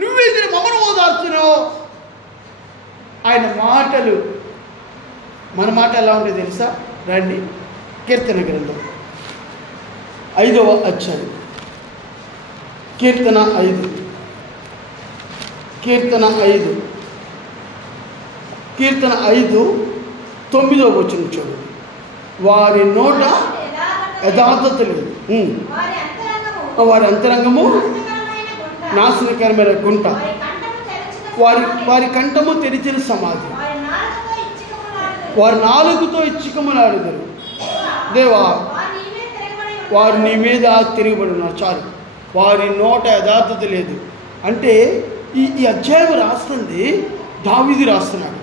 నువ్వేదో మమ్మల్ని ఓదార్చున్నావు. ఆయన మాటలు, మన మాట ఎలా ఉంటుంది తెలుసా? రండి, కీర్తన గ్రంథం 5వ అధ్యాయం, కీర్తన 5 9వ వచనం చూడండి. వారి నోట యథార్థత లేదు, వారి అంతరంగము నాశనకరమైన గుంట, వారి కంఠము తెరిచిన సమాధి, వారి నాలుగుతో ఇచ్చికములాడుదురు. దేవా వారు నీ మీద తిరగబడినారు. చాలు, వారి నోట యథార్థత లేదు అంటే ఈ అధ్యాయం రాస్తుంది దావీదు రాస్తున్నాడు.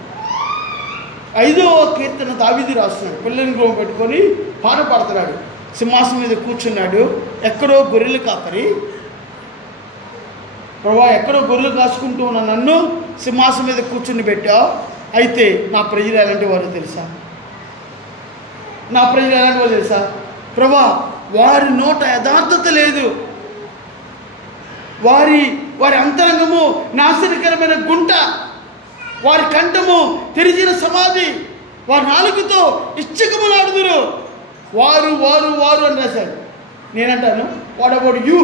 5వ కీర్తన దావీదు రాస్తున్నాడు. పిల్లల్ని గ్రోహం పెట్టుకొని పాట పాడుతున్నాడు. సింహాసనం మీద కూర్చున్నాడు. ఎక్కడో గొర్రెలు కాపరి, ప్రభా ఎక్కడో గొర్రెలు కాసుకుంటూ ఉన్న నన్ను సింహాసనం మీద కూర్చుని పెట్టావు. అయితే నా ప్రజలు ఎలాంటి వారో తెలుసా? ప్రభా వారి నోట యథార్థత లేదు, వారి అంతరంగము నాశనకరమైన గుంట, వారి కంఠము తెరిచిన సమాధి, వారి నాలుగుతో ఇచ్చకములాడుదురు. వారు వారు వారు అని రాశారు. నేనంటాను వాట్ అబౌట్ యూ,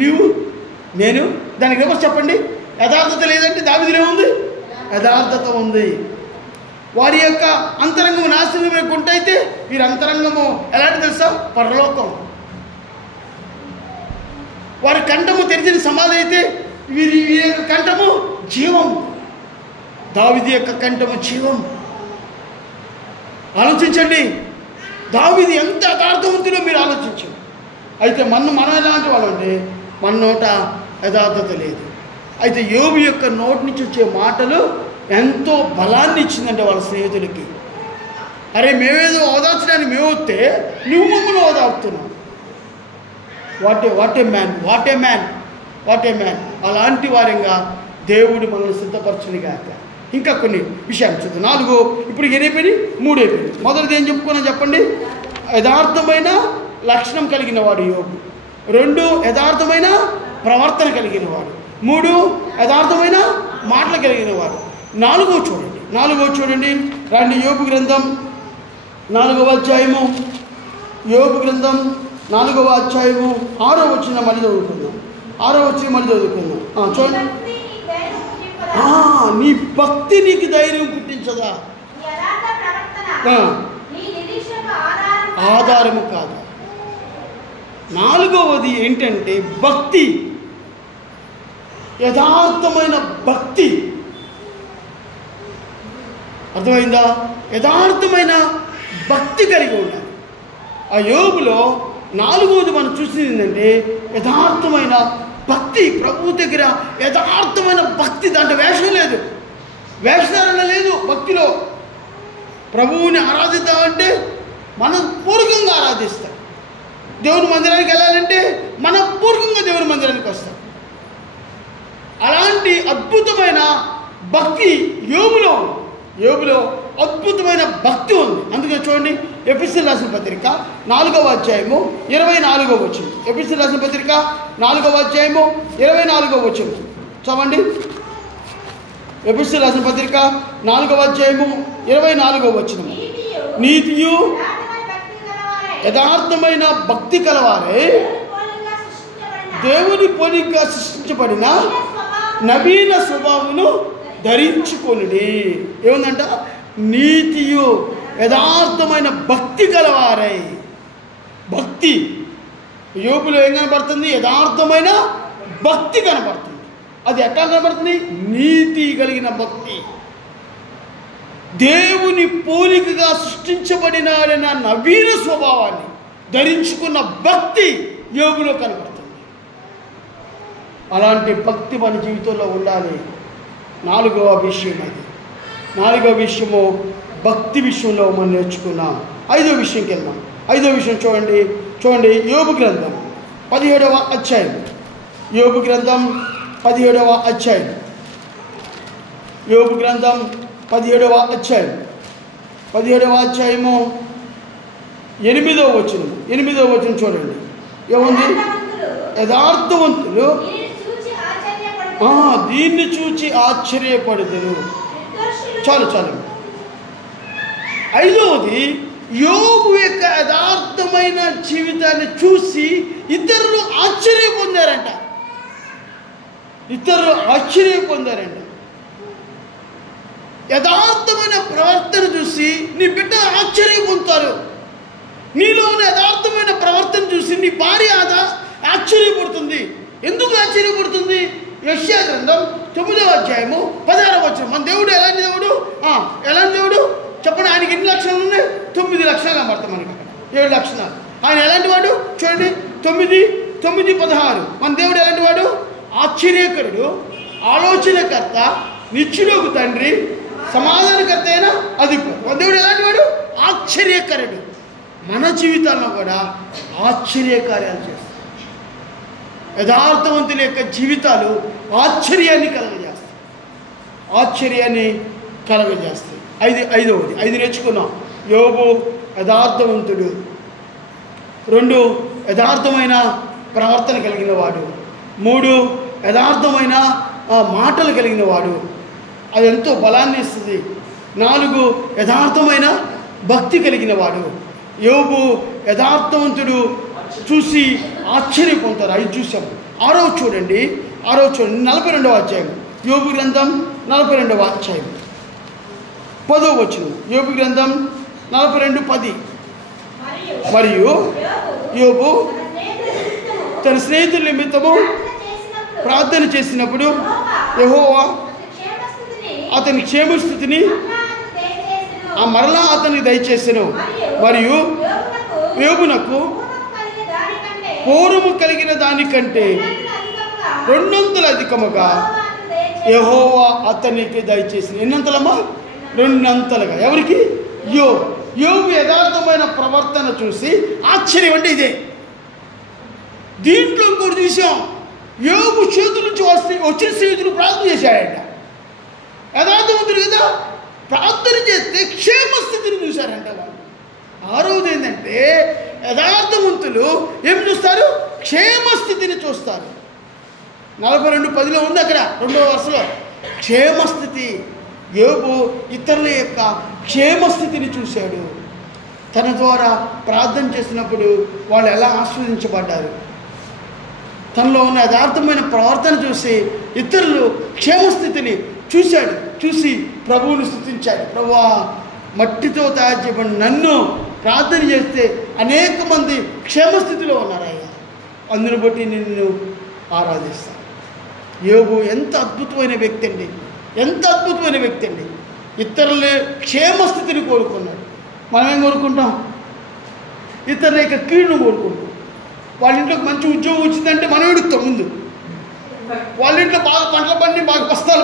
నీవు, నేను. దానికి ఎవరు చెప్పండి? యథార్థత లేదంటే దావీదులో ఉంది, యథార్థత ఉంది. వారి యొక్క అంతరంగము నాశనమైన గుంట అయితే వీరి అంతరంగము ఎలాంటి తెలుసా? పరలోకం. వారి కంఠము తెరిచిన సమాధి అయితే వీరి యొక్క కంఠము జీవం. దావీదు యొక్క కంఠము జీవం. ఆలోచించండి, దావీదు ఎంత యథార్థవంతుడో మీరు ఆలోచించండి. అయితే మనం ఎలాంటి వాళ్ళు అంటే మన నోట యథార్థత లేదు. అయితే యోబు యొక్క నోటి నుంచి వచ్చే మాటలు ఎంతో బలాన్ని ఇచ్చిందంటే వాళ్ళ స్నేహితులకి. అరే మేమేదో ఓదార్చడానికి మేము వస్తే నువ్వు మమ్మల్ని ఓదార్తున్నావు. What a man. అలాంటి వారంగా దేవుడు మనల్ని సిద్ధపరచునిగాక. ఇంకా కొన్ని విషయాలు చూద్దాం. 4 ఇప్పుడు ఎనైపోయి 3 అయిపోయింది. మొదటిది ఏం చెప్పుకున్నా చెప్పండి? యథార్థమైన లక్షణం కలిగిన వాడు యోబు. 2 యథార్థమైన ప్రవర్తన కలిగిన వాడు. 3 యథార్థమైన మాటలు కలిగిన వాడు. 4వ చూడండి రండి. యోబు గ్రంథం 4వ అధ్యాయము, యోబు గ్రంథం 4వ అధ్యాయము 6వ వచనం మళ్ళీ చదువుకుందాం. చూడండి. నీ భక్తి నీకు ధైర్యం పుట్టించదా? ఆధారము కాదు. నాలుగవది ఏంటంటే భక్తి, యథార్థమైన భక్తి. అర్థమైందా? యథార్థమైన భక్తి కలిగి ఉండాలి. ఆ యోబులో నాలుగవది మనం చూసింది ఏంటంటే యథార్థమైన భక్తి. ప్రభు దగ్గర యథార్థమైన భక్తి, దాంట్లో వేషం లేదు, వేషధారణ లేదు. భక్తిలో ప్రభువుని ఆరాధిద్దామంటే మనపూర్వకంగా ఆరాధిస్తాం. దేవుని మందిరానికి వెళ్ళాలంటే మనపూర్వకంగా దేవుని మందిరానికి వస్తాం. అలాంటి అద్భుతమైన భక్తి యోబులో అద్భుతమైన భక్తి ఉంది. అందుకే చూడండి, ఎఫెసీయులకు రాసిన పత్రిక 4వ అధ్యాయము 24వ వచనం. ఎఫెసీయులకు రాసిన పత్రిక 4వ అధ్యాయము 24వ వచనం చదవండి. ఎఫెసీయులకు రాసిన పత్రిక 4వ అధ్యాయము 24వ వచనం. నీతియు యథార్థమైన భక్తి కలవారే దేవుని పోలికగా సృష్టించబడిన నవీన స్వభావమును ధరించుకొనుడి. ఏముందంట? నీతియు యథార్థమైన భక్తి కలవారై. భక్తి యోబులో ఏం కనబడుతుంది? యథార్థమైన భక్తి కనబడుతుంది. అది ఎట్లా కనబడుతుంది? నీతి కలిగిన భక్తి. దేవుని పోలికగా సృష్టించబడిన నవీన స్వభావాన్ని ధరించుకున్న భక్తి యోబులో కనబడుతుంది. అలాంటి భక్తి మన జీవితంలో ఉండాలి. నాలుగవ విషయం అది. నాలుగవ విషయము భక్తి విషయంలో మనం నేర్చుకున్నాం. ఐదో విషయంకి వెళ్దాం. ఐదో విషయం చూడండి యోబు గ్రంథం 17వ అధ్యాయం. యోబు గ్రంథం 17వ అధ్యాయం. యోబు గ్రంథం 17వ అధ్యాయం. 17వ అధ్యాయము 8వ వచనం చూడండి. ఏముంది? యథార్థవంతులు దీన్ని చూచి ఆశ్చర్యపడుదురు. చాలు. ఐదవది, యోబు యొక్క యథార్థమైన జీవితాన్ని చూసి ఇతరులు ఆశ్చర్య పొందారంట. యథార్థమైన ప్రవర్తన చూసి నీ బిడ్డలు ఆశ్చర్య పొందుతారు. నీలో ఉన్న యథార్థమైన ప్రవర్తన చూసి నీ భార్య ఆశ్చర్యపడుతుంది. ఎందుకు ఆశ్చర్యపడుతుంది? యెషయా గ్రంథం 9వ అధ్యాయము 16వ వచనం. మన దేవుడు ఎలాంటి దేవుడు? చెప్పండి. ఆయనకి ఎన్ని లక్షణాలు ఉన్నాయి? 9 లక్షణాలు కనబడతాయి మనకి అక్కడ. 7 లక్షణాలు. ఆయన ఎలాంటి వాడు? చూడండి, 9:16. మన దేవుడు ఎలాంటి వాడు? ఆశ్చర్యకరుడు, ఆలోచనకర్త, నిత్యులకు తండ్రి, సమాధానకర్త అయిన అధిపతి. మన దేవుడు ఎలాంటి వాడు? ఆశ్చర్యకరుడు. మన జీవితాల్లో కూడా ఆశ్చర్యకార్యాలు చేస్తాయి. యథార్థవంతుల యొక్క జీవితాలు ఆశ్చర్యాన్ని కలగజేస్తాయి. ఐదవది 5 నేర్చుకున్నాం. యోబు యథార్థవంతుడు. 2 యథార్థమైన ప్రవర్తన కలిగిన వాడు. 3 యథార్థమైన మాటలు కలిగిన వాడు. అది ఎంతో బలాన్ని ఇస్తుంది. 4 యథార్థమైన భక్తి కలిగిన వాడు. యోబు యథార్థవంతుడు, చూసి ఆశ్చర్య పొందుతారు. 5 చూసాము. 6వ చూడండి 42వ అధ్యాయం. యోబు గ్రంథం 42వ అధ్యాయం 10వ వచనం. యోబు గ్రంథం 42:10. మరియు యోబు తన స్నేహితుల నిమిత్తము ప్రార్థన చేసినప్పుడు యెహోవా అతని క్షేమస్థితిని మరలా అతనికి దయచేసెను. మరియు యోబునకు పూర్వము కలిగిన దానికంటే 2 అధికముగా యెహోవా అతనికి దయచేసింది. ఎన్నంతలమ్మా? 2 ఎవరికి? యోబు యథార్థమైన ప్రవర్తన చూసి ఆశ్చర్యం. అంటే ఇదే. దీంట్లో ఇంకోటి చూసాం. యోబు చేతుల నుంచి వచ్చిన స్నేహితులు ప్రార్థన చేశాడంట. యథార్థవంతుడు కదా, ప్రార్థన చేస్తే క్షేమస్థితిని చూశారంట వాళ్ళు. 6వది ఏంటంటే యథార్థవంతులు ఏం చూస్తారు? క్షేమస్థితిని చూస్తారు. 42:10 ఉంది అక్కడ 2వ వరుసలో. క్షేమస్థితి. యోబు ఇతరుల యొక్క క్షేమస్థితిని చూశాడు. తన ద్వారా ప్రార్థన చేసినప్పుడు వాళ్ళు ఎలా ఆస్వాదించబడ్డారు. తనలో ఉన్న యథార్థమైన ప్రవర్తన చూసి ఇతరులు క్షేమస్థితిని చూశాడు. చూసి ప్రభువుని స్తుతించాడు. ప్రభువా, మట్టితో తయారు చేయబడిన నన్ను ప్రార్థన చేస్తే అనేక మంది క్షేమస్థితిలో ఉన్నారయ్యా, అందును బట్టి నిన్ను ఆరాధిస్తాను. యోబు ఎంత అద్భుతమైన వ్యక్తి అండి, ఎంత అద్భుతమైన వ్యక్తి అండి. ఇతరుల క్షేమస్థితిని కోరుకున్నాడు. మనం ఏం కోరుకుంటాం? ఇతరుల యొక్క కీడును కోరుకుంటాం. వాళ్ళ ఇంట్లోకి మంచి ఉద్యోగం వచ్చిందంటే మనం ఎడుస్తాం ముందు. వాళ్ళ ఇంట్లో బాగా పంటలు పండి బాగా బస్తాలు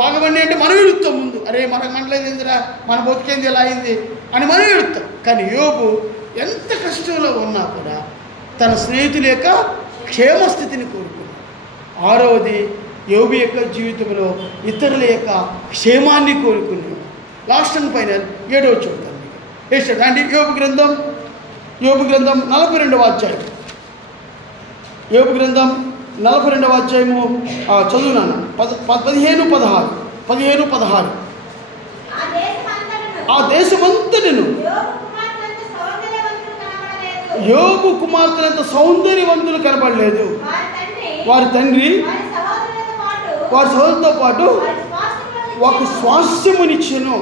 బాగా పండి అంటే మనం ఎడుస్తాం ముందు. అరే మనకు మంటలేదేందిరా, మన బతికేంది ఎలా అయింది అని మనం ఎడుస్తాం. కానీ యోబు ఎంత కష్టంలో ఉన్నా కూడా తన స్నేహితుల యొక్క క్షేమస్థితిని కోరుకున్నాడు. ఆరవది, యోబు యొక్క జీవితంలో ఇతరుల యొక్క క్షేమాన్ని కోరుకున్నాడు. లాస్ట్ అండ్ ఫైనల్ 7వ చూద్దాం. వేసాడు అండి. యోబు గ్రంథం 42వ అధ్యాయం. యోబు గ్రంథం 42వ అధ్యాయము చదువునాను. 15-16. ఆ దేశమంతటిను యోబు కుమార్తెలంత సౌందర్యవంతులు కనబడలేదు. వారి తండ్రి వారి సోదరులతో పాటు ఒక స్వాస్థ్యమునిచ్చెను.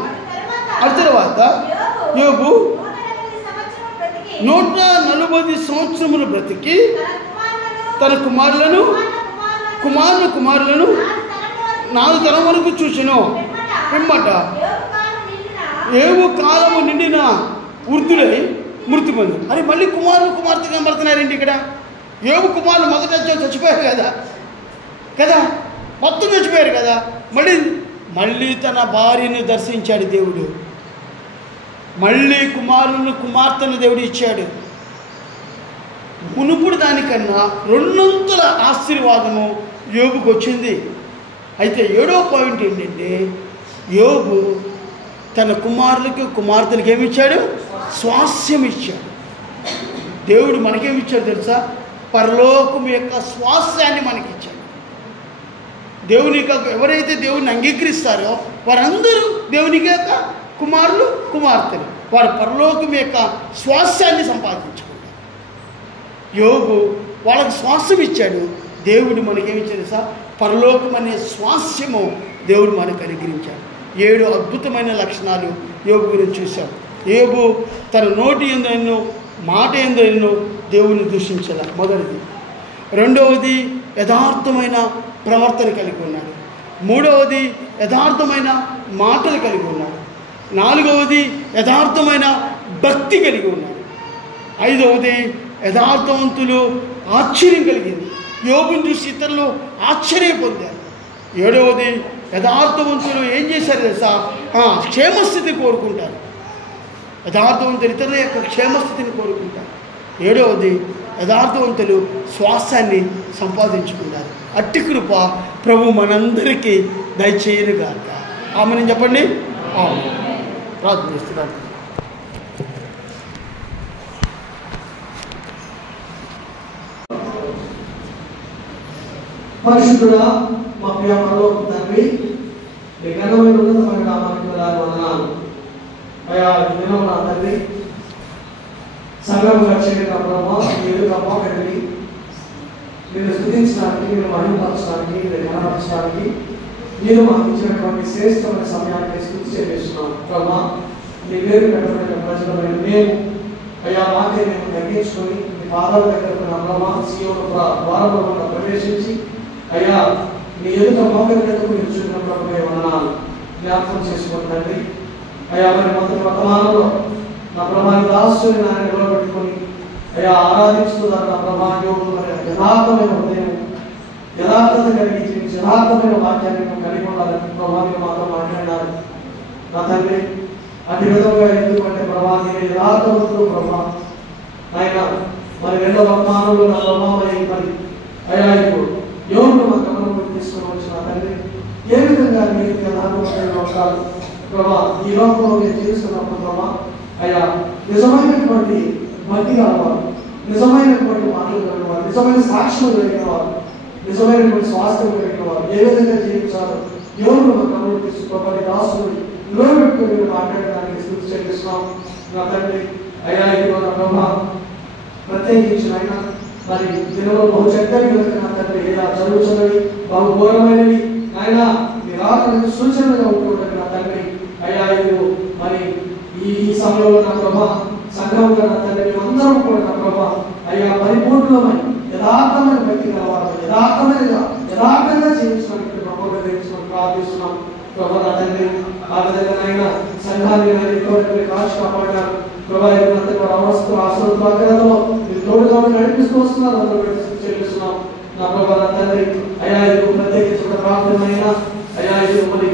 ఆ తర్వాత యోబు 140 సంవత్సరములు బ్రతికి తన కుమారులను 4 తరం వరకు చూచెను. పిమ్మట యోబు కాలము నిండిన వృద్ధులై మృతి పొంది. అరే మళ్ళీ కుమార్తె కనబడుతున్నారండి ఇక్కడ. యోబు కుమారులు మొదట చచ్చిపోయారు కదా, మొత్తం చచ్చిపోయారు కదా. మళ్ళీ తన భార్యను దర్శించాడు దేవుడు. మళ్ళీ కుమార్తెను దేవుడు ఇచ్చాడు. మునుపుడు దానికన్నా 200 ఆశీర్వాదము యోబుకు వచ్చింది. అయితే 7వ పాయింట్ ఏంటంటే, యోబు తన కుమార్తెలకు ఏమిచ్చాడు? స్వాస్థ్యం ఇచ్చాడు. దేవుడు మనకేమిచ్చాడు తెలుసా? పరలోకం యొక్క స్వాస్థ్యాన్ని మనకిచ్చాడు. ఎవరైతే దేవుని అంగీకరిస్తారో వారందరూ దేవునికి యొక్క కుమార్తెలు. వారు పరలోకం యొక్క స్వాస్థ్యాన్ని సంపాదించుకుంటారు. యోబు వాళ్ళకి స్వాస్థ్యం ఇచ్చాడు. దేవుడు మనకేమిచ్చాడు తెలుసా? పరలోకం అనే స్వాస్థ్యము దేవుడు మనకు అనుగ్రహించాడు. 7 అద్భుతమైన లక్షణాలు యోబు గురించి చూశాం. యోబు తన నోటి యందు ఎన్నో, మాట యందు ఎన్నో దేవుని దూషించాల. మొదటిది. రెండవది, యథార్థమైన ప్రవర్తన కలిగి ఉన్నాడు. మూడవది, యథార్థమైన మాటలు కలిగి ఉన్నాడు. నాలుగవది, యథార్థమైన భక్తి కలిగి ఉన్నాడు. ఐదవది, యథార్థవంతులు ఆశ్చర్యం కలిగింది. యోబుని చూసి ఇతరులు ఆశ్చర్యం పొందారు. 7వది, యథార్థవంతులు ఏం చేశారు తెలుసా? క్షేమస్థితి కోరుకుంటారు. యథార్థవంతులు ఇతరుల యొక్క క్షేమస్థితిని కోరుకుంటారు. 7వది, యథార్థవంతులు శ్వాసాన్ని సంపాదించుకుంటారు. అట్టి కృప ప్రభు మనందరికీ దయచేయనుగాక. ఆమెను చెప్పండి. ప్రార్థన చేస్తున్నాను. పరిశుద్ధుడా, మా ప్రియ పరలోకపు తండ్రి, మీ ఘనమైన ఉన్నతమైన నామానికి వందనాలు. అయ్యా, నేను నా తండ్రి సంఘంగా చేయడం ప్రభావ మీరు తప్పకండి. మీరు స్థుతించడానికి, మీరు మహిమపరచడానికి, మీరు ఘనపరచడానికి మీరు మాకు ఇచ్చినటువంటి శ్రేష్టమైన సమయానికి స్థుతి చెల్లిస్తున్నాం. ప్రభా, మీ పేరు పెట్టబడిన ప్రజలమైన మేము అయ్యా మాకే మేము తగ్గించుకొని మీ పాదాల దగ్గర ప్రభా సీయోను ద్వారంలో ప్రవేశించి అయ్యా మీ ఎదుట మోకరికకు మీరు చూపిన ప్రభువే వందనాలు జ్ఞాపకం చేసుకుంటుందండి. అయ్యా మరి మొదటి వర్తమానంలో నా ప్రభాని దాసుని నాయన నిలబెట్టుకొని అయ్యా ఆరాధించుతున్నారు. నా ప్రభాని యథార్థమైన హృదయం, యథార్థత కలిగి జీవించి యథార్థమైన వాక్యాన్ని మేము కలిగి ఉండాలని ప్రభావి మాతో మాట్లాడినారు. నా తండ్రి అతి విధంగా ఎందుకంటే ప్రభావి యథార్థవంతులు ప్రభా ఆయన మరి 2వ వర్తమానంలో నా ప్రభావం మరి అయ్యా ఇప్పుడు యోగులు మా గమనంలోకి తీసుకొని వచ్చిన తండ్రి ఏ విధంగా మీరు యథార్థమైన ఉంటారు ప్రభా ఈ లోకంలో మీరు జీవిస్తున్నప్పుడు ప్రభా అయ్యా నిజమైనటువంటి మధ్య గలవారు, నిజమైనటువంటి మాటలు కలిగిన వారు, నిజమైన సాక్ష్యం కలిగిన వారు, నిజమైనటువంటి స్వాస్థ్యం కలిగిన వారు ఏ విధంగా జీవించాలో యోగులు మా గమనంలోకి తీసుకోవాలి. రాసులు నిలబెట్టుకుని మీరు మాట్లాడడానికి స్థితి చెల్లిస్తున్నాం. నా తండ్రి అయ్యా ఇది నా ప్రభా ప్రత్యేకించిన ఆయన మరి దినంలో బహు చక్కని నా తండ్రి ఇలా చదువు చదివి బహు ఘోరమైనవి ఆయన మీ రాత్రి సూచనలుగా ఉంటుండగా నా తండ్రి అయ్యా ఇదిగో మరి ఈ సమయంలో నా ప్రభా సంఘంగా నా తండ్రి మేమందరం కూడా నా ప్రభా అయ్యా పరిపూర్ణమై యథార్థమైన వ్యక్తి కలవాలి, యథార్థంగా జీవించడానికి ప్రభావం తెలుసుకొని ప్రార్థిస్తున్నాం ప్రభా నా తండ్రి. ఆ విధంగా సంఘాన్ని ఇంతవరకు కాచి కాపాడారు ప్రభా. ఆశ్రమంలో మీరు తోడుగా నడిపిస్తూ వస్తున్నారు, అందరూ చెల్లిస్తున్నాం నా ప్రభా నా తండ్రి. అయ్యా ఇది ప్రత్యేకించిన ప్రార్థనైనా అయ్యా ఇది మరి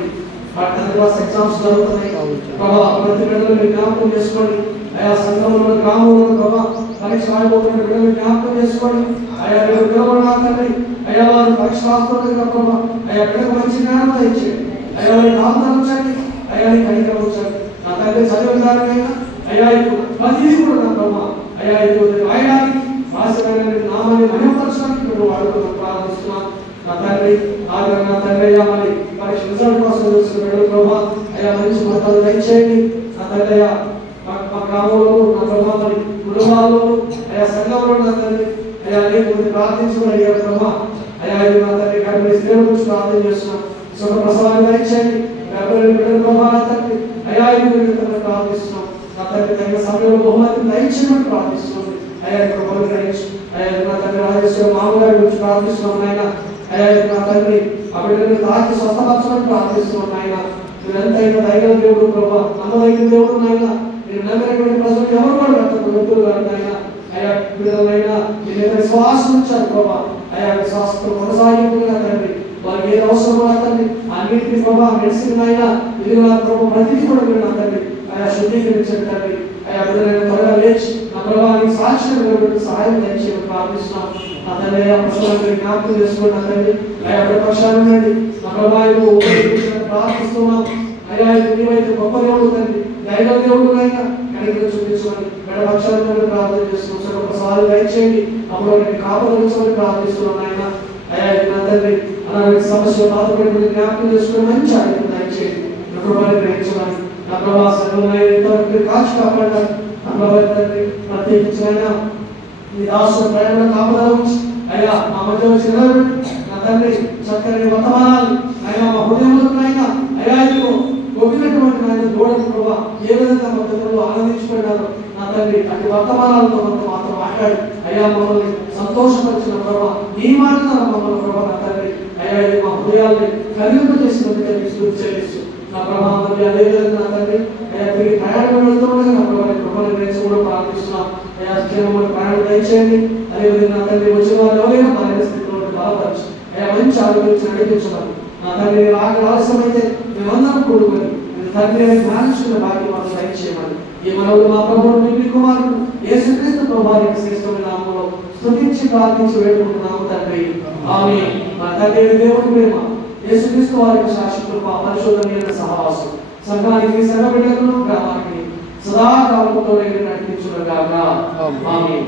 ఎగ్జామ్స్ జరుగుతున్నాయి ప్రభా. ప్రతి బిడ్డలు మీరు జ్ఞాపకం చేసుకోండి అయా. సంఘంలో గ్రామంలో ప్రభా పరీక్ష రాయబోతున్న బిడ్డలు జ్ఞాపకం చేసుకోండి అయా. నా తండ్రి అయ్యా వారు పరీక్ష రాస్తున్నారు ప్రభా. అయా బిడ్డకు మంచి జ్ఞానం ఇచ్చేయండి అయ్యా. వారికి ఆహ్వానించండి అయ్యా, కనికరించండి నా తండ్రి. చదివిన అయ్యా ఇప్పుడు ప్రతిదీ కూడా నా ప్రభా అయ్యా ఇది రాయడానికి రాసిన నామాన్ని మహిమపరచడానికి ఇప్పుడు వాడుకుని ప్రార్థిస్తున్నాను నా తండ్రి. నా తండ్రి అయ్యా మరి పరీక్ష రిజల్ట్ కోసం చూసిన బిడ్డలు ప్రభా అయ్యా మంచి మతాలు దయచేయండి నా తండ్రి. అయ్యా మా గ్రామంలో నా ప్రభా మరి కుటుంబాల్లో అయ్యా సంఘంలో నా తండ్రి అయ్యా అనేక ప్రార్థించుకుని అయ్యా ప్రభా అయ్యా ఇది నా తండ్రి. గర్భిణీ స్త్రీల గురించి ప్రార్థన చేస్తున్నాం, సుఖ ప్రసవాన్ని దయచేయండి గర్భిణీ బిడ్డలు ప్రభా నా తండ్రి అయ్యా ఇది ప్రార్థిస్తున్నాం నా తండ్రి. తగిన సమయంలో బహుమతిని దయచేయమని ప్రార్థిస్తుంది అయ్యా. ఇక్కడ గ్రహించు అయ్యా నా తండ్రి. రాజేశ్వర మామగారి గురించి ప్రార్థిస్తున్నాం ఆయన అయ్యా. నా తండ్రి ఆ బిడ్డని తాకి స్వస్థపరచమని ప్రార్థిస్తున్నాం ఆయన. మీరు ఎంతైనా దైవ దేవుడు ప్రభా, నమ్మదగిన దేవుడు నాయన. మీరు నమ్మకమైన ప్రజలు ఎవరు కూడా వ్యక్తులు కాదు ఆయన అయ్యా. బిడ్డలైనా మీరు విశ్వాసం ఉంచారు ప్రభా అయ్యా. విశ్వాసంతో కొనసాగింపుగా తండ్రి వారికి ఏది అవసరమో తండ్రి అన్నింటినీ ప్రభా మెడిసిన్ అయినా ఇది నా ప్రభావ ప్రతిదీ కూడా మీరు నా తండ్రి అయ్యా శుద్ధీకరించండి తండ్రి అయ్యా. బిడ్డలైన త్వరగా లేచి నా ప్రభావానికి సాక్ష్యం సహాయం దయచేయమని ప్రార్థిస్తున్నాం నా తండ్రి. అయ్యా ప్రశ్నలు జ్ఞాపకం చేసుకోండి నా తండ్రి అయ్యా. ప్రపక్షాలు ఉండండి నా ప్రభావం ప్రార్థిస్తున్నాం అయ్యా. నీవైతే గొప్ప దేవుడు తండ్రి, దైవ దేవుడు అయినా కనికరం చూపించమని మెడపక్షాలను ప్రార్థన చేస్తున్నాం. ఒకసారి దయచేయండి అప్పుడు కాపాడించమని ప్రార్థిస్తున్నాం ఆయన అయ్యా. నా తండ్రి అలాంటి సమస్యలు బాధపడి జ్ఞాపకం చేసుకుని మంచి ఆరోగ్యం దయచేయండి నా ప్రభావాన్ని గ్రహించమని నా ప్రభావ సంఘంలో కాచి కాపాడాలి నా ప్రభావ తండ్రి. ప్రత్యేకించిన మీ దాసుల ప్రయాణంలో కాపాడా ఉంచి అయ్యా మా మధ్య వచ్చి నిలబెట్టి నా తండ్రి చక్కని వర్తమానాలు అయినా మా హృదయంలో అయినా అయ్యా ఇదిగో గొప్పటువంటి ఆయన దూడని ప్రభావ ఏ విధంగా మద్దతులు ఆనందించుకున్నారో నా తండ్రి అటు వర్తమానాలతో మనతో మాత్రం మాట్లాడి అయ్యా మమ్మల్ని సంతోషపరిచిన ప్రభావ ఈ మాటల మమ్మల్ని ప్రభావ నా తండ్రి అయ్యా ఇది మా హృదయాల్ని కలిగింపజేసినందుకు స్తుతి చెల్లిస్తూ నా ప్రభావం అదే విధంగా నా తండ్రి అయ్యా తిరిగి ప్రయాణం వెళ్తుండగా నా ప్రభావాన్ని గ్రహించి కూడా ప్రార్థిస్తున్నాం అయ్యా. క్షేమమైన ప్రయాణం దయచేయండి అదేవిధంగా నా తండ్రి వచ్చిన వాళ్ళు ఎవరైనా బలహీన స్థితిలో బలపరిచి అయ్యా మంచి ఆరోగ్యం నడిపించమని నా తండ్రి. నేను ఆలస్యమైతే మేమందరం కూడుకొని తండ్రి జ్ఞానించిన భాగ్యం మాకు దయచేయమని ఈ మనవులు మా ప్రభువును మీ కుమారుడు యేసుక్రీస్తు ప్రభువారికి శ్రేష్టమైన నామములో స్తుతించి ప్రార్థించి వేడుకుంటున్నాము తండ్రి. ఆమేన్. మన తండ్రి దేవుని ప్రేమ, యేసుక్రీస్తు వారి శాశ్వత కృప, పరిశుద్ధమైన సహవాసం సంఘానికి సంఘ బిడ్డలను గ్రామానికి సదాకాలంతో నడిపించును గాక. ఆమేన్.